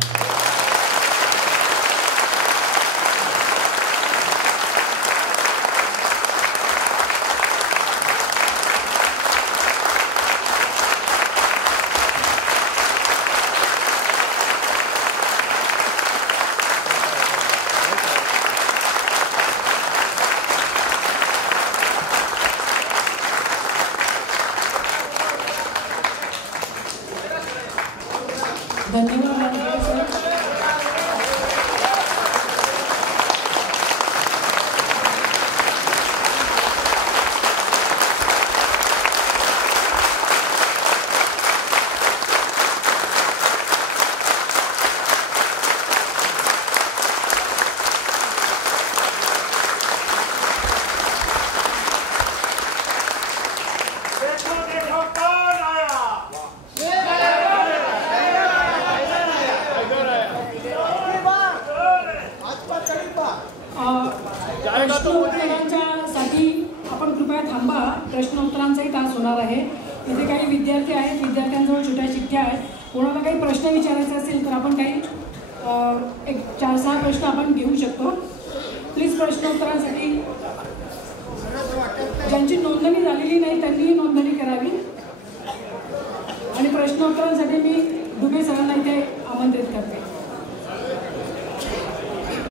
धन्यवाद सर। प्रश्नोत्तरांसाठी आपण कृपया थांबा, प्रश्नोत्तरांचाही तास होणार आहे। इथे काही विद्यार्थी आहेत, विद्यार्थ्यांजवळ छोट्या चिठ्ठ्या आहेत, कोणाला काही प्रश्न विचारायचे असेल तर आपण काही एक 4-6 प्रश्न आपण घेऊ शकतो। प्लीज प्रश्नोत्तरांसाठी ज्यांची नोंदणी झालेली नाही त्यांनी नोंदणी करावी आणि प्रश्नोत्तरांसाठी मी दुबे सरांना इथे आमंत्रित करते।